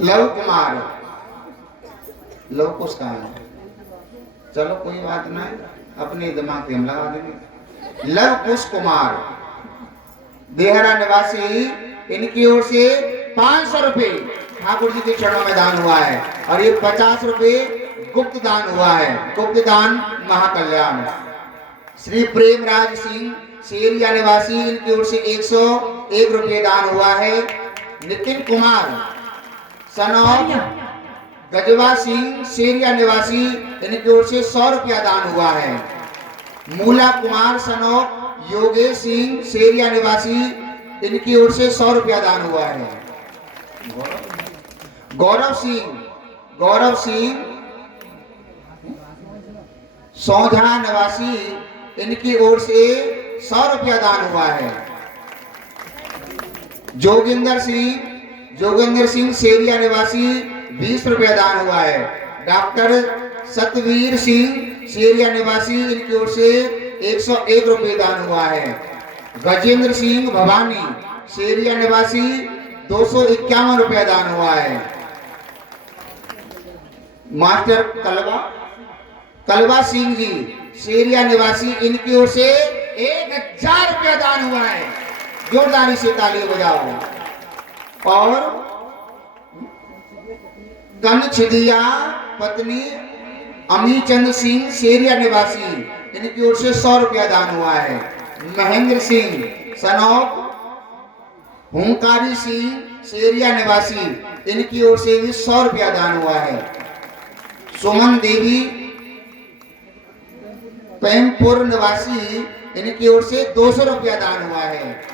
लव कुमार, लव कुछ कहा है, चलो कोई बात नहीं, अपने दिमाग पे हम लगा देंगे। लव कुश कुमार देहरा निवासी, इनकी ओर से 500 रुपए ठाकुर जी के चरणों में दान हुआ है और ये 50 रुपए गुप्त दान हुआ है। गुप्त दान महाकल्याण। श्री प्रेमराज सिंह सेरिया निवासी, इनकी ओर से 101 रुपए दान हुआ है। नितिन कुमार सनौर गजवा सिंह सेरिया निवासी, इनकी ओर से 100 रुपया दान हुआ है। मूला कुमार सनौर योगेश सिंह सेरिया निवासी, इनकी ओर से 100 रुपया दान हुआ है। गौरव सिंह सौझा निवासी, इनकी ओर से 100 रुपया दान हुआ है। जोगिंदर सिंह सेरिया निवासी, 20 रुपया दान हुआ है। डॉक्टर सतवीर सिंह सेरिया निवासी, इनकी ओर से 101 रुपये दान हुआ है। गजेंद्र सिंह भवानी सेरिया निवासी, 251 रुपया दान हुआ है। मास्टर कलवा सिंह जी सेरिया निवासी, इनकी ओर से 1000 रुपया दान हुआ है। जोरदारी से ताली बजाओ। और कनछदिया पत्नी अमीचंद सिंह सेरिया निवासी, इनकी ओर से 100 रुपया दान हुआ है। महेंद्र सिंह सनौक हुंकारी सिंह सेरिया निवासी, इनकी ओर से भी 100 रुपया दान हुआ है। सुमन देवी पैमपुर निवासी, इनकी ओर से 200 रुपया दान हुआ है।